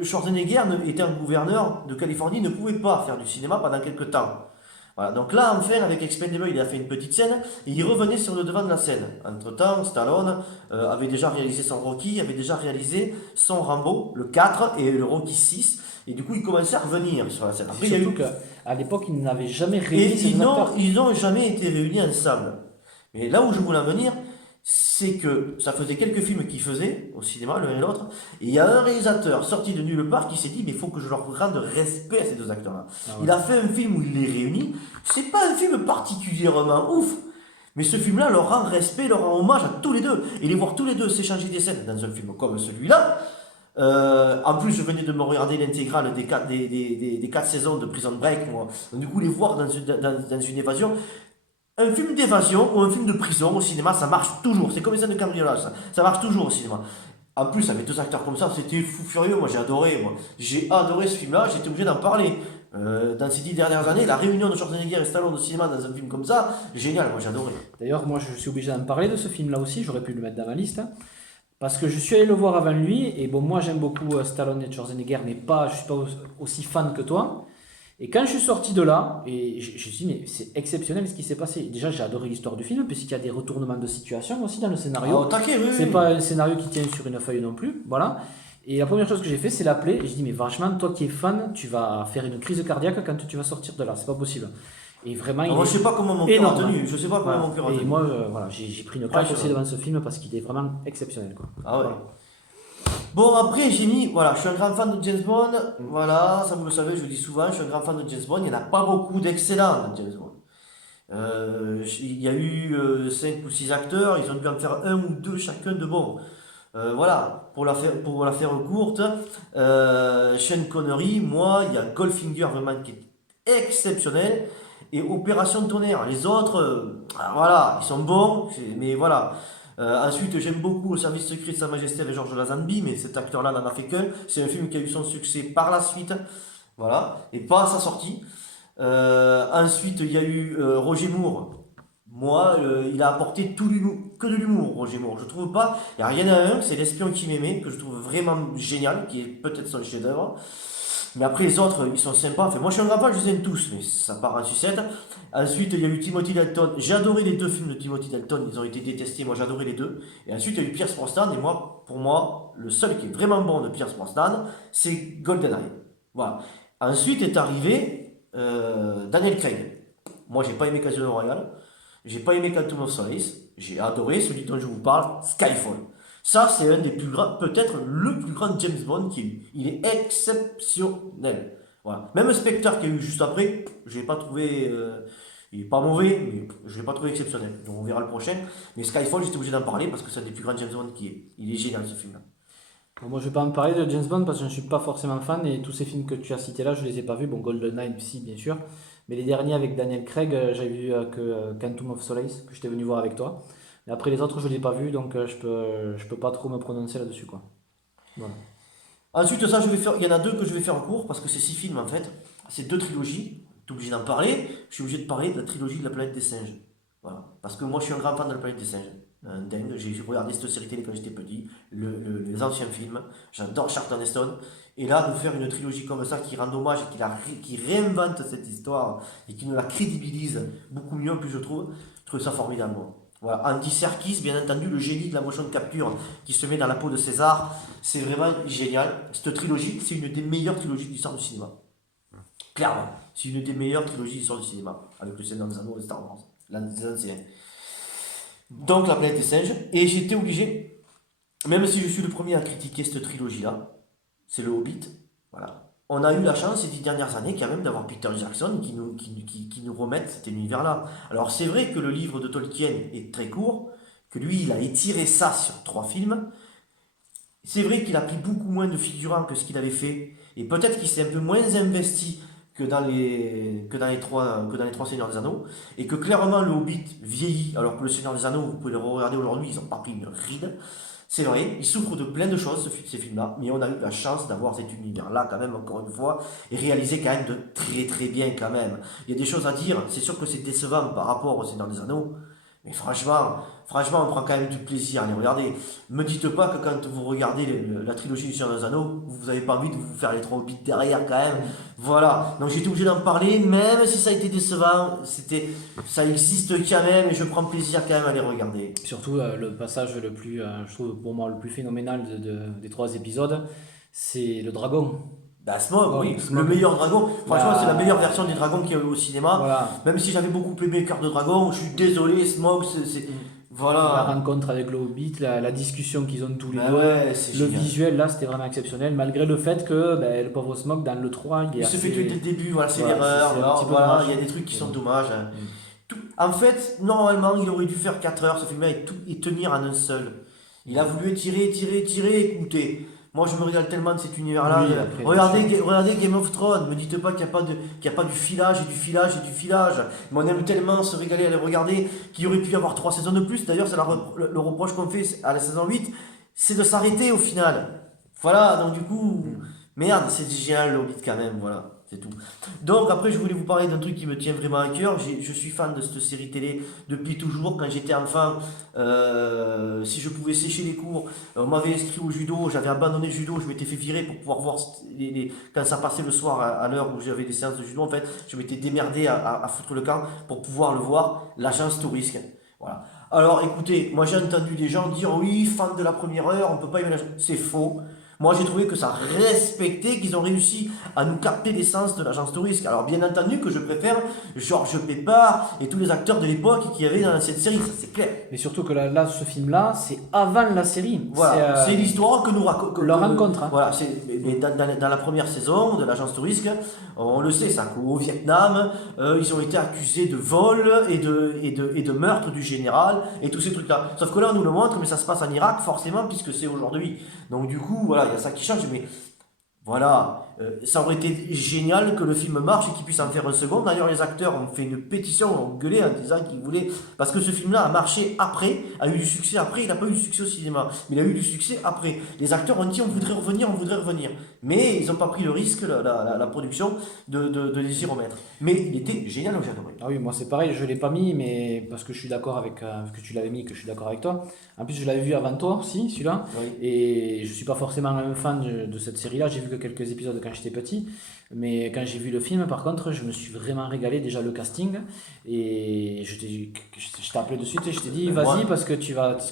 Schwarzenegger était un gouverneur de Californie, ne pouvait pas faire du cinéma pendant quelques temps. Voilà, donc là, enfin, avec Expendable, il a fait une petite scène, et il revenait sur le devant de la scène. Entre-temps, Stallone avait déjà réalisé son Rocky, avait déjà réalisé son Rambo, le 4 et le Rocky 6, et du coup, il commençait à revenir sur la scène. C'est Après, il y a surtout eu... qu'à l'époque, ils n'avaient jamais Et réuni ces deux acteurs. ils n'ont jamais été réunis ensemble. Mais là où je voulais en venir, c'est que ça faisait quelques films qu'ils faisaient au cinéma, l'un et l'autre, et il y a un réalisateur sorti de nulle part qui s'est dit, mais il faut que je leur rende respect à ces deux acteurs-là. Ah Il ouais. a fait un film où il les réunit, c'est pas un film particulièrement ouf, mais ce film-là leur rend respect, leur rend hommage à tous les deux, et les voir tous les deux s'échanger des scènes dans un film comme celui-là. En plus, je venais de me regarder l'intégrale des 4 saisons de Prison Break, moi. Donc, du coup, les voir dans une évasion, un film d'évasion ou un film de prison au cinéma, ça marche toujours. C'est comme les scènes de cambriolage, ça marche toujours au cinéma. En plus, avec deux acteurs comme ça, c'était fou furieux. Moi, j'ai adoré. Moi. J'ai adoré ce film-là, j'étais obligé d'en parler. Dans ces 10 dernières années, la réunion de Schwarzenegger et Stallone au cinéma dans un film comme ça, génial, moi j'ai adoré. D'ailleurs, moi, je suis obligé d'en parler de ce film-là aussi. J'aurais pu le mettre dans ma liste, hein. Parce que je suis allé le voir avant lui. Et bon, moi, j'aime beaucoup Stallone et Schwarzenegger, mais pas, je suis pas aussi fan que toi. Et quand je suis sorti de là, et je me suis dit, mais c'est exceptionnel ce qui s'est passé. Déjà, j'ai adoré l'histoire du film, puisqu'il y a des retournements de situation aussi dans le Ah, au scénario. taquet, oui, C'est oui. pas un scénario qui tient sur une feuille non plus. Voilà. Et la première chose que j'ai fait, c'est l'appeler. Et je dis, mais franchement, toi qui es fan, tu vas faire une crise cardiaque quand tu vas sortir de là. C'est pas possible. Et vraiment, Ah, il moi, je sais pas est comment mon cœur a énorme, hein. tenu. Je sais pas comment Voilà. mon cœur a Et tenu. moi, voilà, j'ai pris une Ah, claque aussi devant ce film parce qu'il est vraiment exceptionnel, quoi. Ah ouais. Voilà. Bon, après, j'ai mis, voilà, je suis un grand fan de James Bond, Mm. voilà, ça vous le savez, je le dis souvent, je suis un grand fan de James Bond, il n'y en a pas beaucoup d'excellents dans James Bond. Il y a eu 5 ou 6 acteurs, ils ont dû en faire un ou deux chacun de bons. Voilà, pour la faire courte, Sean Connery, moi, il y a Goldfinger vraiment qui est exceptionnel, et Opération Tonnerre. Les autres, voilà, ils sont bons, mais voilà. Ensuite, j'aime beaucoup Au service secret de Sa Majesté avec Georges Lazenby, mais cet acteur-là n'en a fait qu'un. C'est un film qui a eu son succès par la suite, voilà, et pas à sa sortie. Ensuite, il y a eu Roger Moore. Moi, il a apporté que de l'humour, Roger Moore. Je trouve pas. Il y a rien à un, c'est L'espion qui m'aimait, que je trouve vraiment génial, qui est peut-être son chef-d'œuvre. Mais après, les autres, ils sont sympas. Enfin, moi, je suis un grand fan, je les aime tous, mais ça part en sucette. Ensuite, il y a eu Timothy Dalton. J'ai adoré les deux films de Timothy Dalton, ils ont été détestés. Moi, j'ai adoré les deux. Et ensuite, il y a eu Pierce Brosnan. Et moi, pour moi, le seul qui est vraiment bon de Pierce Brosnan, c'est GoldenEye. Voilà. Ensuite est arrivé Daniel Craig. Moi, j'ai pas aimé Casino Royale. J'ai pas aimé Quantum of Solace. J'ai adoré celui dont je vous parle, Skyfall. Ça, c'est un des plus grands, peut-être le plus grand James Bond qui a eu. Il est exceptionnel. Voilà. Même Spectre qu'il y a eu juste après, je l'ai pas trouvé. Il est pas mauvais, mais je l'ai pas trouvé exceptionnel. Donc on verra le prochain. Mais Skyfall, j'étais obligé d'en parler parce que c'est un des plus grands James Bond qui est. Il est génial ce film-là. Bon, moi, je vais pas en parler de James Bond parce que je ne suis pas forcément fan et tous ces films que tu as cités là, je les ai pas vus. Bon, GoldenEye, si, bien sûr. Mais les derniers avec Daniel Craig, j'avais vu que Quantum of Solace, que j'étais venu voir avec toi. Mais après les autres, je les ai pas vus, donc je peux pas trop me prononcer là-dessus, quoi. Voilà. Ensuite, ça, je vais faire. Il y en a deux que je vais faire en cours parce que c'est 6 films en fait. C'est deux trilogies. Tu es obligé d'en parler. Je suis obligé de parler de la trilogie de la planète des singes. Voilà. Parce que moi, je suis un grand fan de la planète des singes. Un dingue. J'ai regardé cette série télé quand j'étais petit. Les anciens films. J'adore Charlton Heston. Et là, de faire une trilogie comme ça qui rend hommage et qui réinvente cette histoire et qui nous la crédibilise beaucoup mieux, plus je trouve ça formidable. Moi. Voilà. Andy Serkis, bien entendu, le génie de la motion capture qui se met dans la peau de César. C'est vraiment génial. Cette trilogie, c'est une des meilleures trilogies de l'histoire du cinéma. Clairement, c'est une des meilleures trilogies de l'histoire du cinéma. Avec le Seigneur des Anneaux et Star Wars. Les anciens. Donc, la planète des singes. Et j'étais obligé, même si je suis le premier à critiquer cette trilogie-là, c'est le Hobbit. Voilà. On a eu la chance ces 10 dernières années quand même d'avoir Peter Jackson qui nous remette cet univers-là. Alors c'est vrai que le livre de Tolkien est très court, que lui il a étiré ça sur 3 films. C'est vrai qu'il a pris beaucoup moins de figurants que ce qu'il avait fait, et peut-être qu'il s'est un peu moins investi que dans les trois Seigneurs des Anneaux, et que clairement le Hobbit vieillit, alors que le Seigneur des Anneaux, vous pouvez le regarder aujourd'hui, ils n'ont pas pris une ride. C'est vrai, il souffre de plein de choses, ces films-là, mais on a eu la chance d'avoir cet univers-là, quand même, encore une fois, et réalisé quand même de très très bien, quand même. Il y a des choses à dire, c'est sûr que c'est décevant par rapport au Seigneur des Anneaux, Mais franchement, on prend quand même du plaisir à les regarder. Me dites pas que quand vous regardez la trilogie du Seigneur des Anneaux, vous n'avez pas envie de vous faire les 3 hobbits derrière quand même. Voilà. Donc j'étais obligé d'en parler, même si ça a été décevant, ça existe quand même et je prends plaisir quand même à les regarder. Surtout le passage le plus, je trouve pour moi le plus phénoménal des 3 épisodes, c'est le dragon. Bah, Smaug, Bon, oui, le Smaug. meilleur dragon. Franchement, c'est la meilleure Bah, version du dragon qu'il y a eu au cinéma. voilà. Même si j'avais beaucoup aimé Cœur de Dragon, je suis désolé, Smaug, La voilà. rencontre avec le Hobbit, la discussion qu'ils ont tous les Bah deux, ouais, c'est le génial. visuel là c'était vraiment exceptionnel, malgré le fait que ben, le pauvre Smaug dans le 3 il est Il se fait tuer dès le assez. début, voilà, c'est Voilà, l'erreur. c'est un petit peu Voilà, il dommage. y a des trucs qui Mais sont bon. dommages. Mm. En fait, normalement, il aurait dû faire 4 heures, ce film-là, et tenir en un seul. Il a voulu étirer, écoutez. Moi, je me régale tellement de cet univers-là. Oui, après, bien Regardez, sûr. regardez Game of Thrones. Me dites pas qu'il y a pas du filage et du filage et du filage. Mais on aime tellement se régaler à les regarder qu'il y aurait pu y avoir 3 saisons de plus. D'ailleurs, c'est le reproche qu'on fait à la saison 8, c'est de s'arrêter au final. Voilà, donc du coup, Mm. merde, c'est génial le Hobbit quand même, voilà. C'est tout. Donc après, je voulais vous parler d'un truc qui me tient vraiment à cœur. Je suis fan de cette série télé depuis toujours. Quand j'étais enfant, si je pouvais sécher les cours, on m'avait inscrit au judo. J'avais abandonné le judo. Je m'étais fait virer pour pouvoir voir quand ça passait le soir à l'heure où j'avais des séances de judo. En fait, je m'étais démerdé à foutre le camp pour pouvoir le voir. L'agence Tourisque. Voilà. Alors écoutez, moi j'ai entendu des gens dire oui, fan de la première heure, on peut pas aimer la... C'est faux. Moi, j'ai trouvé que ça respectait, qu'ils ont réussi à nous capter l'essence de l'agence touriste. Alors, bien entendu que je préfère Georges Pépard et tous les acteurs de l'époque qu'il y avait dans cette série, ça c'est clair. Mais surtout que là, ce film-là, c'est avant la série. Voilà, c'est l'histoire que nous raconte. Leur rencontre. Hein. Voilà, mais dans la première saison de l'agence touriste, on le sait, ça, qu'au Vietnam, ils ont été accusés de vol et de meurtre du général et tous ces trucs-là. Sauf que là, on nous le montre, mais ça se passe en Irak, forcément, puisque c'est aujourd'hui. Donc, du coup, voilà, il y a ça qui change, mais voilà, ça aurait été génial que le film marche et qu'il puisse en faire un second. D'ailleurs, les acteurs ont fait une pétition, ont gueulé en disant qu'ils voulaient. Parce que ce film-là a marché après, a eu du succès après, il n'a pas eu du succès au cinéma, mais il a eu du succès après. Les acteurs ont dit on voudrait revenir, on voudrait revenir. Mais ils n'ont pas pris le risque, la production, de les y remettre. Mais il était génial, j'ai adoré. Ah oui, moi c'est pareil, je l'ai pas mis, mais parce que je suis d'accord avec que tu l'avais mis, que je suis d'accord avec toi. En plus, je l'avais vu avant toi aussi, celui-là, Oui. et je suis pas forcément un fan de cette série-là. J'ai vu que quelques épisodes quand j'étais petit, mais quand j'ai vu le film, par contre, je me suis vraiment régalé déjà le casting, et je t'ai appelé de suite et je t'ai dit Moi, vas-y parce que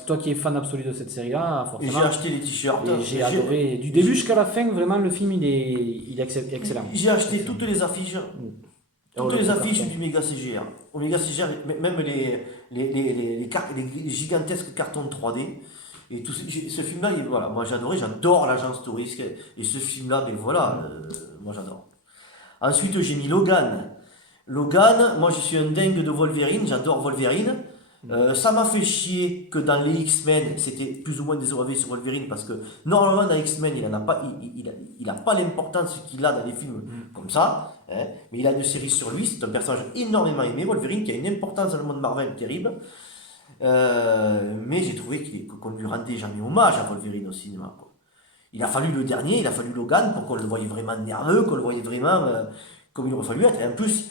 toi qui es fan absolu de cette série-là, et j'ai forcément. acheté les t-shirts. Et j'ai adoré du début jusqu'à la fin, vraiment le film il est excellent. J'ai acheté toutes les affiches. Oh, Toutes le les gros affiches carton. du Méga CGR. Au Méga CGR, même les gigantesques cartons 3D. Et tout ce film-là, voilà, moi j'adorais, j'adore l'agence touriste. Et ce film-là, ben voilà, moi j'adore. Ensuite, j'ai mis Logan. Logan, moi je suis un dingue de Wolverine, j'adore Wolverine. Ça m'a fait chier que dans les X-Men, c'était plus ou moins des OAV sur Wolverine parce que normalement dans X-Men, il n'a pas, il a pas l'importance qu'il a dans les films comme ça, hein, mais il a une série sur lui, c'est un personnage énormément aimé, Wolverine, qui a une importance dans le monde Marvel terrible. Mais j'ai trouvé qu'on lui rendait jamais hommage à Wolverine au cinéma, quoi. Il a fallu le dernier, il a fallu Logan pour qu'on le voyait vraiment nerveux, qu'on le voyait vraiment comme il aurait fallu être. Et en plus,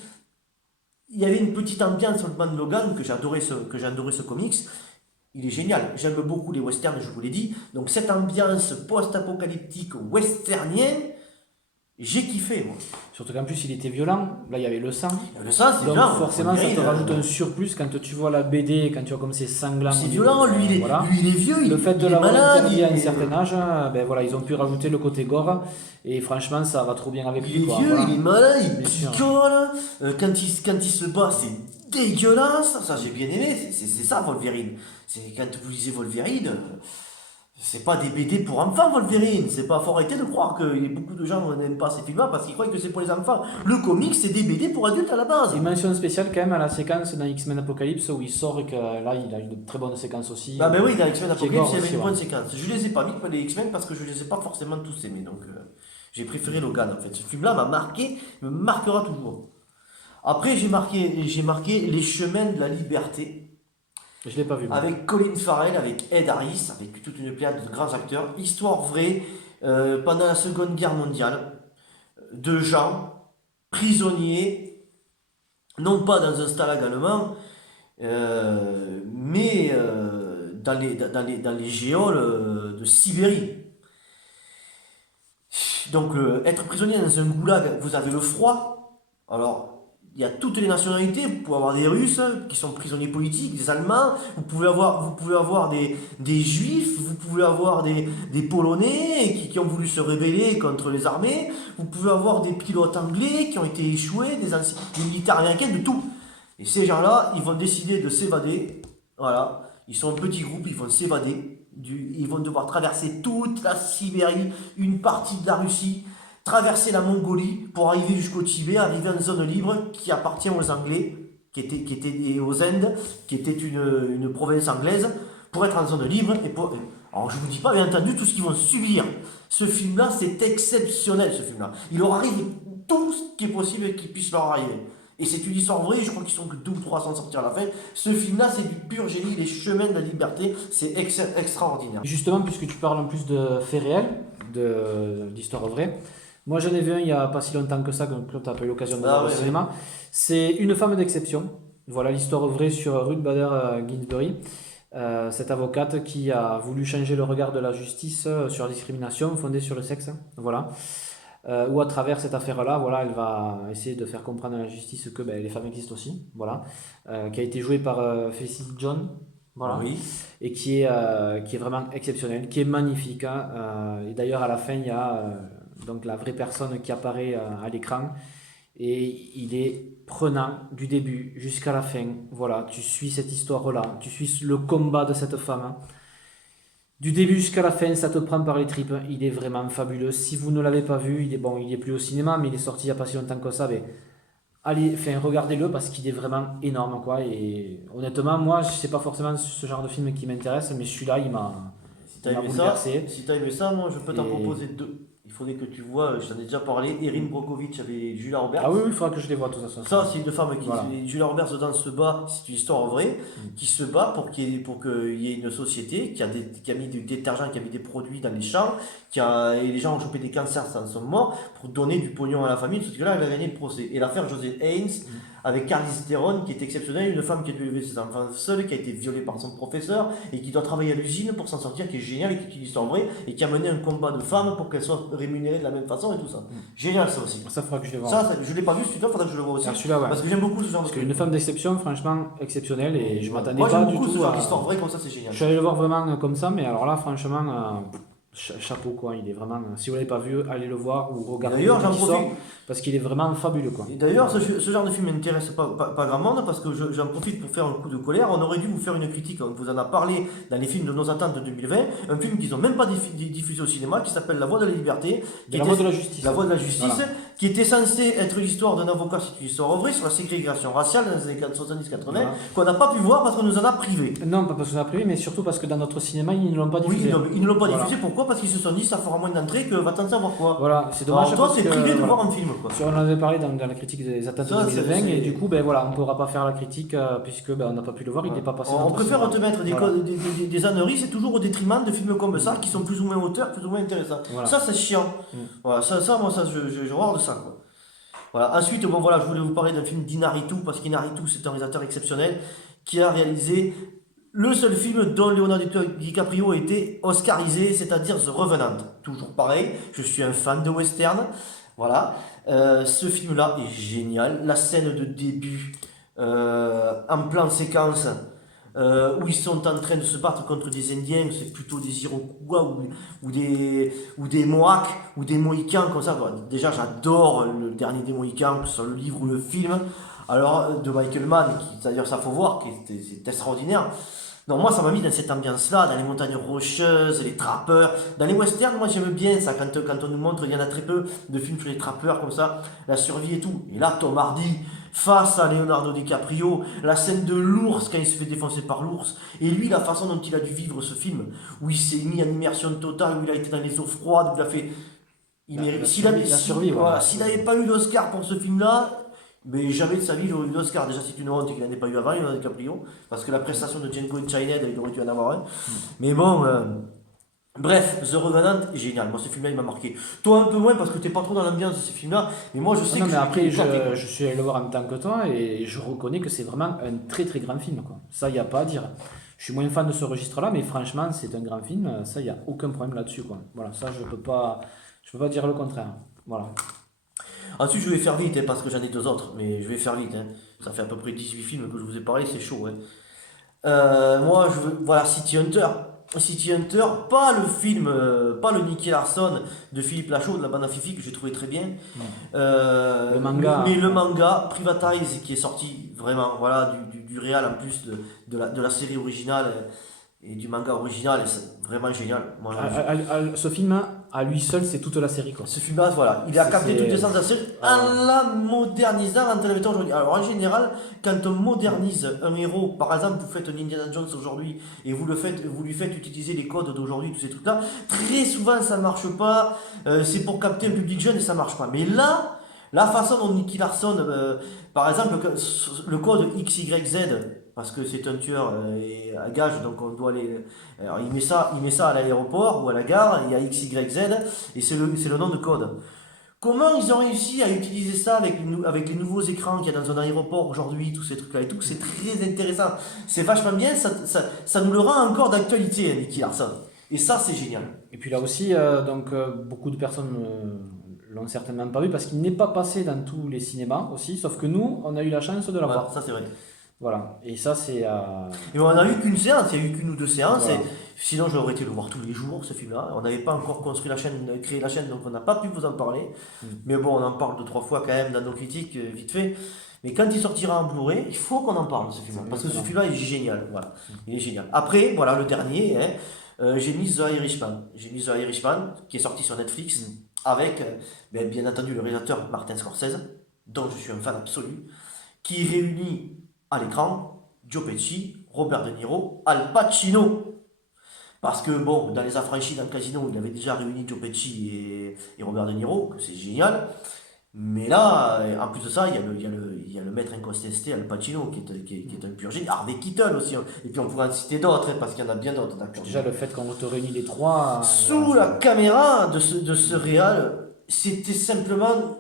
il y avait une petite ambiance sur le band de Logan que j'ai adoré ce comics. Il est génial. J'aime beaucoup les westerns, je vous l'ai dit. Donc cette ambiance post-apocalyptique westernienne, j'ai kiffé, moi. Surtout qu'en plus il était violent, là il y avait le sang. Le sang, c'est Donc violent. forcément ça te Wolverine, rajoute un surplus quand tu vois la BD, quand tu vois comme c'est sanglant. c'est au niveau violent. de- Lui, il est vieux, Le fait de il est l'avoir malade. interdit à un il certain âge, ben voilà, ils ont pu rajouter le côté gore et franchement ça va trop bien avec il lui est quoi. vieux, Voilà. il est malade, il Bien sûr. picole. Quand il se bat, c'est dégueulasse. Ça, j'ai bien aimé. C'est ça, Wolverine. Quand vous lisez Wolverine, c'est pas des BD pour enfants, Wolverine. C'est pas, faut arrêter de croire que beaucoup de gens n'aiment pas ces films-là parce qu'ils croient que c'est pour les enfants. Le comic, c'est des BD pour adultes à la base. Et mention spéciale quand même à la séquence dans X-Men Apocalypse où il sort et que là il a une très bonne séquence aussi. Ah ben oui, dans X-Men Qui est Apocalypse, gore il y avait aussi, une ouais. bonne séquence. Je les ai pas mis, les X-Men, parce que je les ai pas forcément tous aimés. Donc j'ai préféré Logan en fait. Ce film-là m'a marqué, me marquera toujours. Après, j'ai marqué Les Chemins de la Liberté Je l'ai pas vu. Moi. avec Colin Farrell, avec Ed Harris, avec toute une pléiade de grands acteurs. Histoire vraie, pendant la Seconde Guerre mondiale, de gens prisonniers, non pas dans un stalag allemand, mais dans les géoles de Sibérie. Donc, être prisonnier dans un goulag, vous avez le froid. Alors, il y a toutes les nationalités. Vous pouvez avoir des Russes qui sont prisonniers politiques, des Allemands. Vous pouvez avoir des Juifs. Vous pouvez avoir des Polonais qui ont voulu se rebeller contre les armées. Vous pouvez avoir des pilotes anglais qui ont été échoués, des militaires américains, de tout. Et ces gens-là, ils vont décider de s'évader. Voilà. Ils sont un petit groupe, ils vont s'évader. Ils vont devoir traverser toute la Sibérie, une partie de la Russie, traverser la Mongolie pour arriver jusqu'au Tibet, arriver en zone libre qui appartient aux Anglais, et aux Indes, qui était une province anglaise, pour être en zone libre. Alors je ne vous dis pas bien entendu tout ce qu'ils vont subir. Ce film-là, c'est exceptionnel, ce film-là. Il leur arrive tout ce qui est possible qu'il puisse leur arriver. Et c'est une histoire vraie, je crois qu'ils sont que 2 ou 3 sans sortir à la fin. Ce film-là, c'est du pur génie, les chemins de la liberté, c'est extraordinaire. Justement, puisque tu parles en plus de faits réels, d'histoires vraies, moi j'en ai vu un il n'y a pas si longtemps que ça, que tu n'as pas eu l'occasion de voir au cinéma. C'est Une femme d'exception. Voilà l'histoire vraie sur Ruth Bader Ginsburg, cette avocate qui a voulu changer le regard de la justice sur la discrimination fondée sur le sexe. Voilà. Ou à travers cette affaire-là, voilà, elle va essayer de faire comprendre à la justice que les femmes existent aussi, voilà, qui a été jouée par Felicity Jones, voilà, Oui. et qui est vraiment exceptionnelle, qui est magnifique, hein, et d'ailleurs à la fin il y a donc la vraie personne qui apparaît à l'écran, et il est prenant du début jusqu'à la fin, voilà, tu suis cette histoire-là, tu suis le combat de cette femme, hein. Du début jusqu'à la fin, ça te prend par les tripes. Il est vraiment fabuleux. Si vous ne l'avez pas vu, il est plus au cinéma, mais il est sorti il n'y a pas si longtemps que ça. Mais allez, regardez-le parce qu'il est vraiment énorme, quoi. Et honnêtement, moi, c'est pas forcément ce genre de film qui m'intéresse, mais celui-là, Si il t'as m'a aimé ça, bouleversé. si t'as aimé ça, moi je peux t'en Et proposer deux. Il faudrait que tu vois, je t'en ai déjà parlé, Erin Brockovich avec Julia Roberts. ah oui, il faudra que je les vois, tout ça. Ça, c'est une femme qui. Voilà. Julia Roberts dedans se bat, c'est une histoire vraie, Mm. qui se bat pour qu'il y ait une société qui a mis du détergent, qui a mis des produits dans les champs, et les gens ont chopé des cancers, ça en sont morts, pour donner du pognon à la famille, parce que là, elle a gagné le procès. Et l'affaire José Haynes, avec Charlize Theron, qui est exceptionnelle, une femme qui a dû élever ses enfants seule, qui a été violée par son professeur, et qui doit travailler à l'usine pour s'en sortir, qui est génial, et qui est une histoire vraie, et qui a mené un combat de femmes pour qu'elles soient rémunérées de la même façon, et tout ça. Génial, ça aussi. Ça, faudra que je les vois. Je ne l'ai pas vu, celui-là, il faudrait que je le vois aussi. Ah, celui-là, ouais. Parce que j'aime beaucoup ce genre de Parce film. qu'une femme d'exception, franchement, exceptionnelle, et je m'attendais Moi, pas j'aime du beaucoup tout ce genre à... d'histoire vraie, comme ça, c'est génial. Je suis allé le voir vraiment comme ça, mais alors là, franchement, chapeau, quoi. Il est vraiment... Si vous l'avez pas vu, allez le voir ou regardez D'ailleurs, le j'en qui profite. sort, parce qu'il est vraiment fabuleux, quoi. Et d'ailleurs, ce genre de film n'intéresse pas grand monde parce que j'en profite pour faire un coup de colère. On aurait dû vous faire une critique, on vous en a parlé dans les films de nos attentes de 2020, un film qu'ils n'ont même pas diffusé au cinéma qui s'appelle La Voix de la liberté. Et la voix de la justice. La Voix de la justice, Voilà. qui était censé être l'histoire d'un avocat, c'est une histoire vraie, sur la ségrégation raciale dans les années 70-80, Voilà. qu'on n'a pas pu voir parce qu'on nous en a privé. Non, pas parce qu'on a prévu, mais surtout parce que dans notre cinéma, ils ne l'ont pas Oui, diffusé. ils ne l'ont pas Voilà. diffusé, pourquoi? Parce qu'ils se sont dit ça fera moins d'entrées que va-t'en savoir quoi. Voilà, c'est dommage. Alors toi, parce t'es que, privé de voilà. voir un film quoi. On en avait parlé dans la critique des attentes Ça, 2020, c'est- et du coup, voilà, on ne pourra pas faire la critique puisque on n'a pas pu le voir, il n'est pas passé dans On notre préfère cinéma. te mettre Voilà. des âneries, c'est toujours au détriment de films comme ça qui sont plus ou moins auteurs, plus ou moins intéressants. Voilà. Ça, c'est chiant. Mm. Voilà, moi, j'ai horreur de ça. Quoi. Voilà. Ensuite, bon, voilà, je voulais vous parler d'un film d'Inarritu, parce qu'Inarritu, c'est un réalisateur exceptionnel qui a réalisé le seul film dont Leonardo DiCaprio a été oscarisé, c'est-à-dire The Revenant. Toujours pareil, je suis un fan de western. Voilà. Ce film-là est génial. La scène de début, en plan séquence, où ils sont en train de se battre contre des Indiens, c'est plutôt des Iroquois ou des Mohawks ou des Mohicans comme ça. Voilà. Déjà, j'adore le dernier des Mohicans, que ce soit le livre ou le film. Alors, de Michael Mann, d'ailleurs, ça faut voir, c'est extraordinaire. Non, moi, ça m'a mis dans cette ambiance-là, dans les montagnes rocheuses, les trappeurs. Dans les westerns, moi, j'aime bien ça, quand on nous montre, il y en a très peu de films sur les trappeurs, comme ça, la survie et tout. Et là, Tom Hardy, face à Leonardo DiCaprio, la scène de l'ours, quand il se fait défoncer par l'ours, et lui, la façon dont il a dû vivre ce film, où il s'est mis en immersion totale, où il a été dans les eaux froides, où il a fait... S'il n'avait pas eu l'Oscar pour ce film-là, mais jamais de sa vie il aurait eu l'Oscar. Déjà, c'est une honte qu'il n'en ait pas eu avant, Leonardo DiCaprio, parce que la prestation de Django Unchained, il aurait dû en avoir un. Mais bon, Bref, The Revenant est génial. Moi, ce film-là, il m'a marqué. Toi, un peu moins parce que t'es pas trop dans l'ambiance de ces films-là, mais moi, je Non, sais non, que mais je après, l'ai claqué, quoi. je suis allé le voir en tant que toi et je reconnais que c'est vraiment un très très grand film, quoi. Ça, il n'y a pas à dire. Je suis moins fan de ce registre-là, mais franchement, c'est un grand film. Ça, il n'y a aucun problème là-dessus, quoi. Voilà, ça, je peux pas dire le contraire. Voilà. Ensuite, je vais faire vite, hein, parce que j'en ai deux autres, mais je vais faire vite, hein. Ça fait à peu près 18 films que je vous ai parlé, c'est chaud, hein. Moi, voilà, City Hunter. City Hunter, pas le film, pas le Nicky Larson de Philippe Lachaud, de la bande à Fifi, que j'ai trouvé très bien. Ouais. Le manga, Mais le ouais. manga Privatize, qui est sorti vraiment, voilà, du réal en plus de la série originale et du manga original, et c'est vraiment génial. Moi, Ce film, à lui seul, c'est toute la série, quoi. ce film-là, voilà, il a capté toutes les C'est. sensations Ah ouais. en la modernisant en te la mettant aujourd'hui. Alors en général, quand on modernise un héros, par exemple, vous faites un Indiana Jones aujourd'hui et vous lui faites utiliser les codes d'aujourd'hui, tous ces trucs-là, très souvent ça marche pas. C'est pour capter le public jeune et ça marche pas. Mais là, la façon dont Nicky Larson, par exemple, le code XYZ, parce que c'est un tueur et à gage, donc on doit aller. Alors il met ça à l'aéroport ou à la gare, il y a XYZ et c'est le nom de code. Comment ils ont réussi à utiliser ça avec les nouveaux écrans qu'il y a dans un aéroport aujourd'hui, tous ces trucs-là et tout, c'est très intéressant. C'est vachement bien, ça nous le rend encore d'actualité, hein, Nicky Larson. Et ça, c'est génial. Et puis là aussi, beaucoup de personnes l'ont certainement pas vu parce qu'il n'est pas passé dans tous les cinémas aussi, sauf que nous, on a eu la chance de Voilà, l'avoir. ça c'est vrai. Voilà. Et ça, c'est. Et on a eu qu'une séance, il y a eu qu'une ou deux séances, et Voilà. sinon j'aurais été le voir tous les jours, ce film-là. On n'avait pas encore construit la chaîne, créé la chaîne, donc on n'a pas pu vous en parler. Mm. Mais bon, on en parle deux, trois fois quand même dans nos critiques, vite fait. Mais quand il sortira en Blu-ray, il faut qu'on en parle de ce film-là. Parce que ce Exactement. film-là est génial. Voilà. Il est génial. Après, voilà, le dernier, hein, j'ai mis The Irishman. J'ai mis The Irishman, qui est sorti sur Netflix, Mm. avec, bien entendu, le réalisateur Martin Scorsese, dont je suis un fan absolu, qui réunit à l'écran Joe Pesci, Robert De Niro, Al Pacino. Parce que, bon, dans Les Affranchis, dans le Casino, il avait déjà réuni Joe Pesci et Robert De Niro, que c'est génial. Mais là, en plus de ça, il y a le maître incontesté, Al Pacino, qui est un pur génie. Harvey Keitel aussi, hein. Et puis on pourrait en citer d'autres, hein, parce qu'il y en a bien d'autres, Puis d'accord. déjà, le fait qu'on te réunit les trois, voilà, Sous la caméra de ce réal, c'était simplement.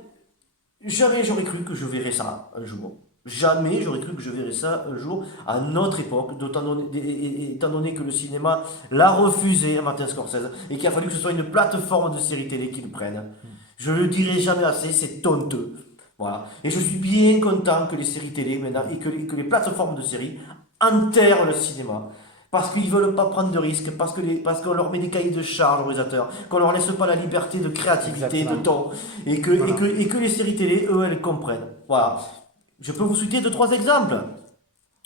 Jamais j'aurais cru que je verrais ça un jour. Jamais j'aurais cru que je verrais ça un jour à notre époque, étant donné que le cinéma l'a refusé à Martin Scorsese et qu'il a fallu que ce soit une plateforme de série télé qui le prenne. Je le dirai jamais assez, c'est honteux. Voilà. Et je suis bien content que les séries télé maintenant et que les plateformes de séries enterrent le cinéma. Parce qu'ils veulent pas prendre de risques, parce qu'on leur met des cahiers de charges aux réalisateurs, qu'on leur laisse pas la liberté de créativité, de exactement. ton, Voilà. et que les séries télé, eux, elles comprennent. Voilà. Je peux vous citer deux, trois exemples.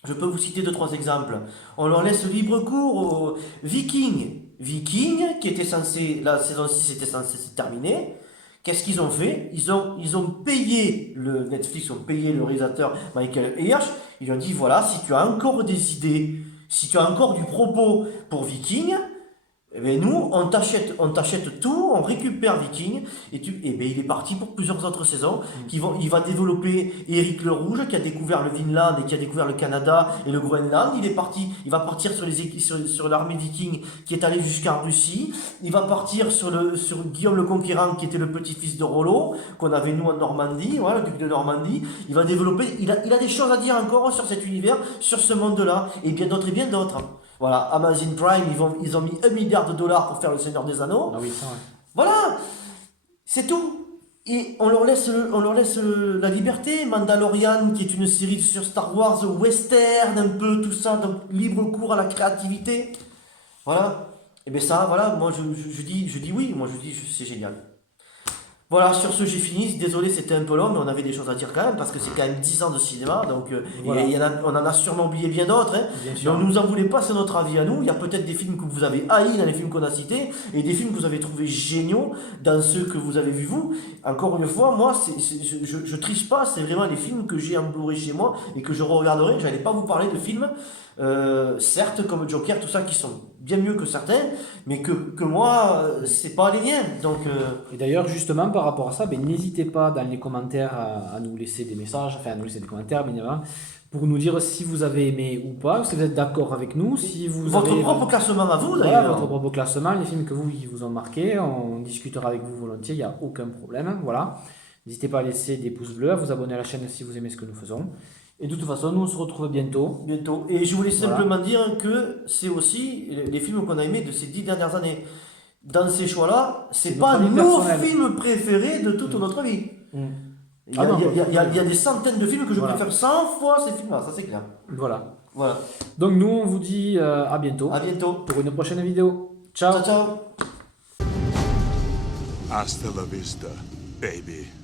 Je peux vous citer deux, trois exemples. On leur laisse libre cours aux Vikings. Vikings, qui était censé, la saison 6 était censée se terminer. Qu'est-ce qu'ils ont fait? Ils ont payé le Netflix, ont payé le réalisateur Michael Hirsch. Ils ont dit voilà, si tu as encore des idées, si tu as encore du propos pour Viking, eh ben nous, on t'achète tout, on récupère Viking, et ben il est parti pour plusieurs autres saisons. Il va développer Éric le Rouge, qui a découvert le Vinland et qui a découvert le Canada et le Groenland. Il va partir sur l'armée viking qui est allée jusqu'en Russie. Il va partir sur Guillaume le Conquérant, qui était le petit-fils de Rollo, qu'on avait nous en Normandie, voilà, le duc de Normandie. Il va développer, il a des choses à dire encore sur cet univers, sur ce monde-là, et bien d'autres et bien d'autres. Voilà, Amazon Prime, ils ont mis 1 milliard de dollars pour faire le Seigneur des Anneaux. Ah oui, ça, ouais. Voilà, c'est tout. Et on leur laisse la liberté. Mandalorian, qui est une série sur Star Wars, western, un peu tout ça, donc libre cours à la créativité. Voilà. Et bien ça, voilà, moi je dis oui, moi je dis c'est génial. Voilà, sur ce j'ai fini. Désolé, c'était un peu long, mais on avait des choses à dire quand même, parce que c'est quand même 10 ans de cinéma, donc Voilà, on en a sûrement oublié bien d'autres, hein. bien Mais sûr. ne nous en voulez pas, c'est notre avis à nous. Il y a peut-être des films que vous avez haïs dans les films qu'on a cités, et des films que vous avez trouvés géniaux dans ceux que vous avez vus vous. Encore une fois, moi, je triche pas, c'est vraiment les films que j'ai en Blu-ray chez moi, et que je regarderai. J'allais pas vous parler de films certes comme Joker, tout ça, qui sont bien mieux que certains, mais que moi, c'est pas les miens. Donc, Et d'ailleurs, justement, par rapport à ça, ben, n'hésitez pas dans les commentaires à nous laisser des messages, enfin à nous laisser des commentaires, bien évidemment, pour nous dire si vous avez aimé ou pas, si vous êtes d'accord avec nous, si vous votre avez propre classement à vous, voilà, d'ailleurs. votre propre classement, les films que vous, qui vous ont marqué, on discutera avec vous volontiers, il n'y a aucun problème. Voilà. N'hésitez pas à laisser des pouces bleus, à vous abonner à la chaîne si vous aimez ce que nous faisons. Et de toute façon, nous on se retrouve bientôt. Bientôt. Et je voulais Voilà. simplement dire que c'est aussi les films qu'on a aimés de ces 10 dernières années. Dans ces choix-là, c'est C'est pas notre avis nos personnel. films préférés de toute notre vie. Mm. Il y Ah a, non, il y a- il y a- il y a des centaines de films que je Voilà. préfère 100 fois ces films-là, ça c'est clair. Voilà. Voilà. Donc nous, on vous dit à bientôt À bientôt. pour une prochaine vidéo. Ciao. Ciao, ciao. Hasta la vista, baby.